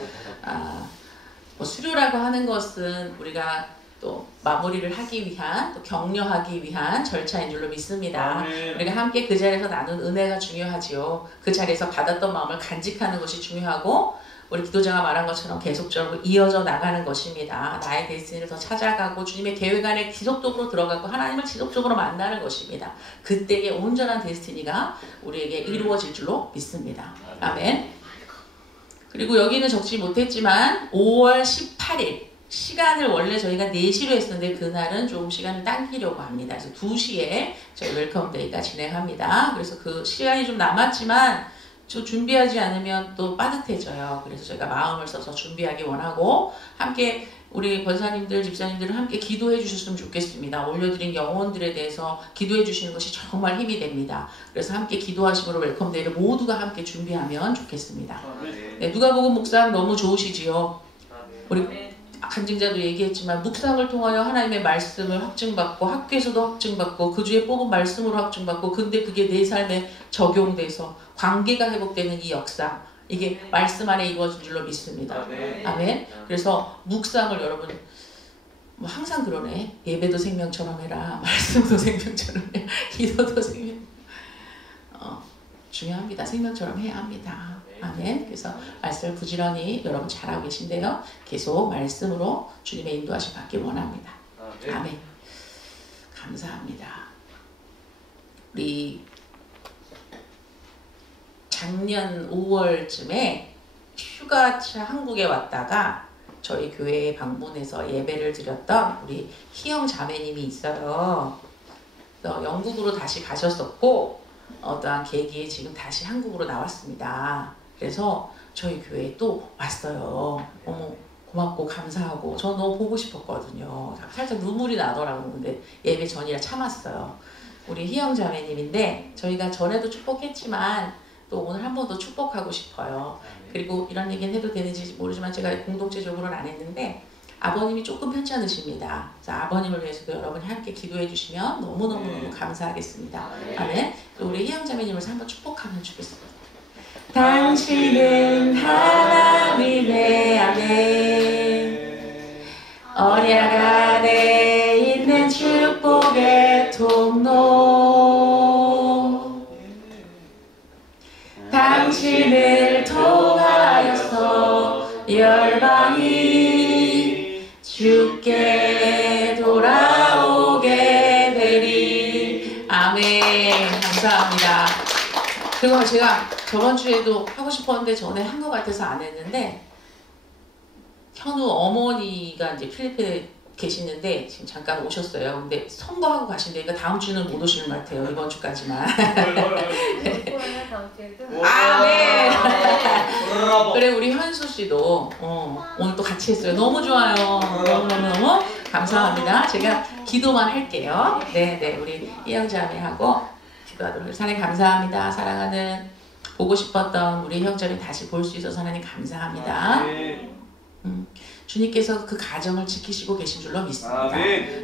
뭐 수료라고 하는 것은 우리가 또 마무리를 하기 위한 또 격려하기 위한 절차인 줄로 믿습니다. 우리가 함께 그 자리에서 나눈 은혜가 중요하지요. 그 자리에서 받았던 마음을 간직하는 것이 중요하고 우리 기도자가 말한 것처럼 계속적으로 이어져 나가는 것입니다. 나의 데스티니를 더 찾아가고 주님의 계획 안에 지속적으로 들어가고 하나님을 지속적으로 만나는 것입니다. 그때의 온전한 데스티니가 우리에게 이루어질 줄로 믿습니다. 아멘. 그리고 여기는 적지 못했지만 5월 18일 시간을 원래 저희가 4시로 했었는데 그날은 조금 시간을 당기려고 합니다. 그래서 2시에 저희 웰컴데이가 진행합니다. 그래서 그 시간이 좀 남았지만 저 준비하지 않으면 또 빠듯해져요. 그래서 저희가 마음을 써서 준비하기 원하고 함께 우리 권사님들, 집사님들은 함께 기도해 주셨으면 좋겠습니다. 올려드린 영혼들에 대해서 기도해 주시는 것이 정말 힘이 됩니다. 그래서 함께 기도하심으로 웰컴데이를 모두가 함께 준비하면 좋겠습니다. 네, 누가복음 묵상 너무 좋으시지요? 우리 간증자도 얘기했지만 묵상을 통하여 하나님의 말씀을 확증받고 학교에서도 확증받고 그 주에 뽑은 말씀으로 확증받고 근데 그게 내 삶에 적용돼서 관계가 회복되는 이 역사 이게 말씀 안에 이루어진 줄로 믿습니다. 아멘. 그래서 묵상을 여러분 뭐 항상 그러네. 예배도 생명처럼 해라. 말씀도 생명처럼 해라. 기도도 생명 중요합니다. 생명처럼 해야 합니다. 아멘. 그래서 말씀을 부지런히 여러분 잘하고 계신데요. 계속 말씀으로 주님의 인도하심 받기 원합니다. 아멘. 감사합니다. 우리 작년 5월쯤에 휴가차 한국에 왔다가 저희 교회에 방문해서 예배를 드렸던 우리 희영 자매님이 있어요. 영국으로 다시 가셨었고 어떠한 계기에 지금 다시 한국으로 나왔습니다. 그래서 저희 교회에 또 왔어요. 고맙고 감사하고 저 너무 보고 싶었거든요. 살짝 눈물이 나더라고요. 근데 예배 전이라 참았어요. 우리 희영 자매님인데 저희가 전에도 축복했지만 또 오늘 한 번 더 축복하고 싶어요. 그리고 이런 얘기는 해도 되는지 모르지만 제가 공동체적으로는 안 했는데 아버님이 조금 편찮으십니다. 그래서 아버님을 위해서도 여러분이 함께 기도해 주시면 너무너무 감사하겠습니다. 아멘. 우리 희영 자매님을 한번 축복하면 좋겠습니다. 당신은 하나님의 아멘. 언약 안에 있는 축복의 통로. 당신을 통하여서 열방이 주께 돌아오게 되리. 아멘. 감사합니다. 그리고 제가 저번 주에도 하고 싶었는데 전에 한 것 같아서 안 했는데, 현우 어머니가 이제 필리핀에 계시는데 지금 잠깐 오셨어요. 근데 선거하고 가신다니까 다음 주는 못 오시는 것 같아요. 이번 주까지만. 아, 네. 그래, 우리 현수 씨도 오늘 또 같이 했어요. 너무 좋아요. 너무너무 감사합니다. 제가 기도만 할게요. 네, 우리 이영자매하고 기도하도록. 하나님 감사합니다. 사랑하는 보고 싶었던 우리 형제를 다시 볼 수 있어서 하나님 감사합니다. 주님께서 그 가정을 지키시고 계신 줄로 믿습니다.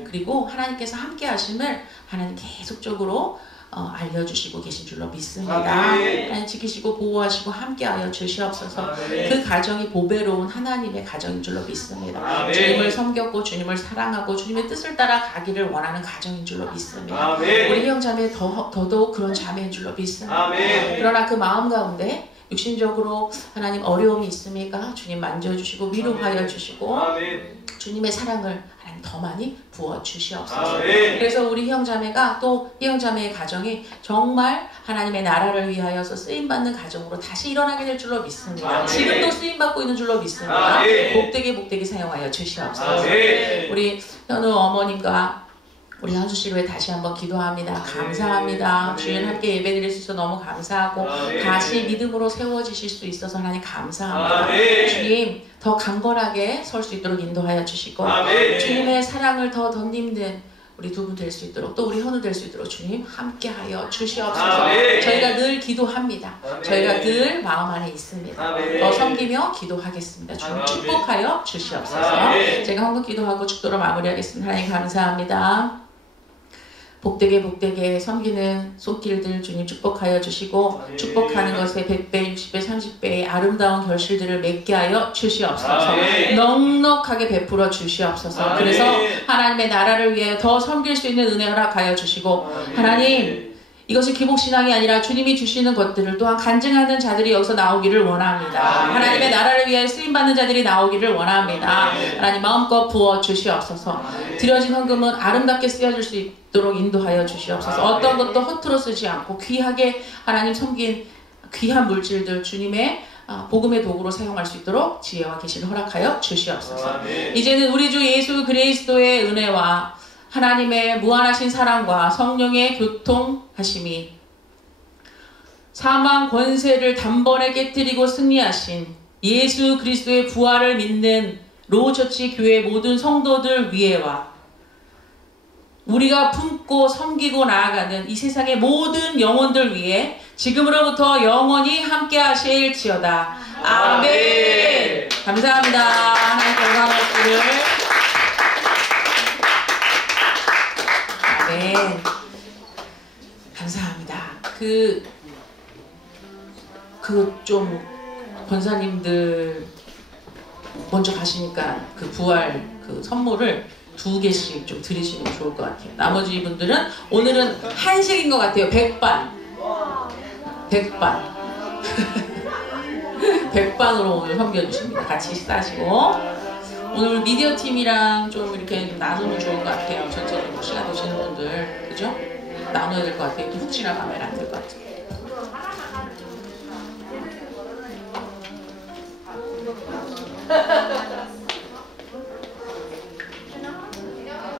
그리고 하나님께서 함께 하심을 하나님 계속적으로 알려주시고 계신 줄로 믿습니다. 하나님 지키시고 보호하시고 함께하여 주시옵소서. 그 가정이 보배로운 하나님의 가정인 줄로 믿습니다. 주님을 섬겼고 주님을 사랑하고 주님의 뜻을 따라 가기를 원하는 가정인 줄로 믿습니다. 우리 형제자매 더더욱 그런 자매인 줄로 믿습니다. 그러나 그 마음 가운데 육신적으로 하나님 어려움이 있습니까? 주님 만져주시고 위로하여 주시고 주님의 사랑을 하나님 더 많이 부어주시옵소서. 그래서 우리 형자매가 또 이 형자매의 가정이 정말 하나님의 나라를 위하여서 쓰임받는 가정으로 다시 일어나게 될 줄로 믿습니다. 지금도 쓰임받고 있는 줄로 믿습니다. 복되게 사용하여 주시옵소서. 우리 현우 어머님과 우리 한수 씨를 위해 다시 한번 기도합니다. 감사합니다. 주일 함께 예배드릴 수 있어서 너무 감사하고 다시 믿음으로 세워지실 수 있어서 하나님 감사합니다. 주님 더 강건하게 설 수 있도록 인도하여 주시고 주님의 사랑을 더 덧입는 우리 두 분 될 수 있도록 또 우리 현우 될 수 있도록 주님 함께하여 주시옵소서. 저희가 늘 기도합니다. 저희가 늘 마음 안에 있습니다. 더 섬기며 기도하겠습니다. 주님 축복하여 주시옵소서. 제가 한번 기도하고 축도로 마무리하겠습니다. 하나님 감사합니다. 복되게 섬기는 손길들 주님 축복하여 주시고 축복하는 것에 100배, 60배, 30배의 아름다운 결실들을 맺게 하여 주시옵소서. 넉넉하게 베풀어 주시옵소서. 그래서 하나님의 나라를 위해 더 섬길 수 있는 은혜 허락하여 주시고 하나님 이것이 기복신앙이 아니라 주님이 주시는 것들을 또한 간증하는 자들이 여기서 나오기를 원합니다. 하나님의 나라를 위해 쓰임받는 자들이 나오기를 원합니다. 하나님 마음껏 부어 주시옵소서. 드려진 헌금은 아름답게 쓰여질 수 있도록 인도하여 주시옵소서. 어떤 것도 허투루 쓰지 않고 귀하게 하나님 섬긴 귀한 물질들 주님의 복음의 도구로 사용할 수 있도록 지혜와 계시를 허락하여 주시옵소서. 이제는 우리 주 예수 그리스도의 은혜와 하나님의 무한하신 사랑과 성령의 교통하심이 사망 권세를 단번에 깨뜨리고 승리하신 예수 그리스도의 부활을 믿는 로우처치 교회 모든 성도들 위에와 우리가 품고 섬기고 나아가는 이 세상의 모든 영혼들 위해 지금으로부터 영원히 함께 하실지어다. 아멘. 감사합니다. 하나님 건강한 것들을 네. 감사합니다. 좀 권사님들 먼저 가시니까 그 부활 그 선물을 2개씩 좀 드리시면 좋을 것 같아요. 나머지 분들은 오늘은 한식인 것 같아요. 100반. 100반으로 오늘 섬겨주십니다. 같이 식사하시고. 오늘 미디어 팀이랑 좀 이렇게 나누면 좋을 것 같아요. 전체적으로 시간 되시는 분들, 그죠? 나눠야 될 것 같아요. 또 훅 지나가면 안 될 것 같아요.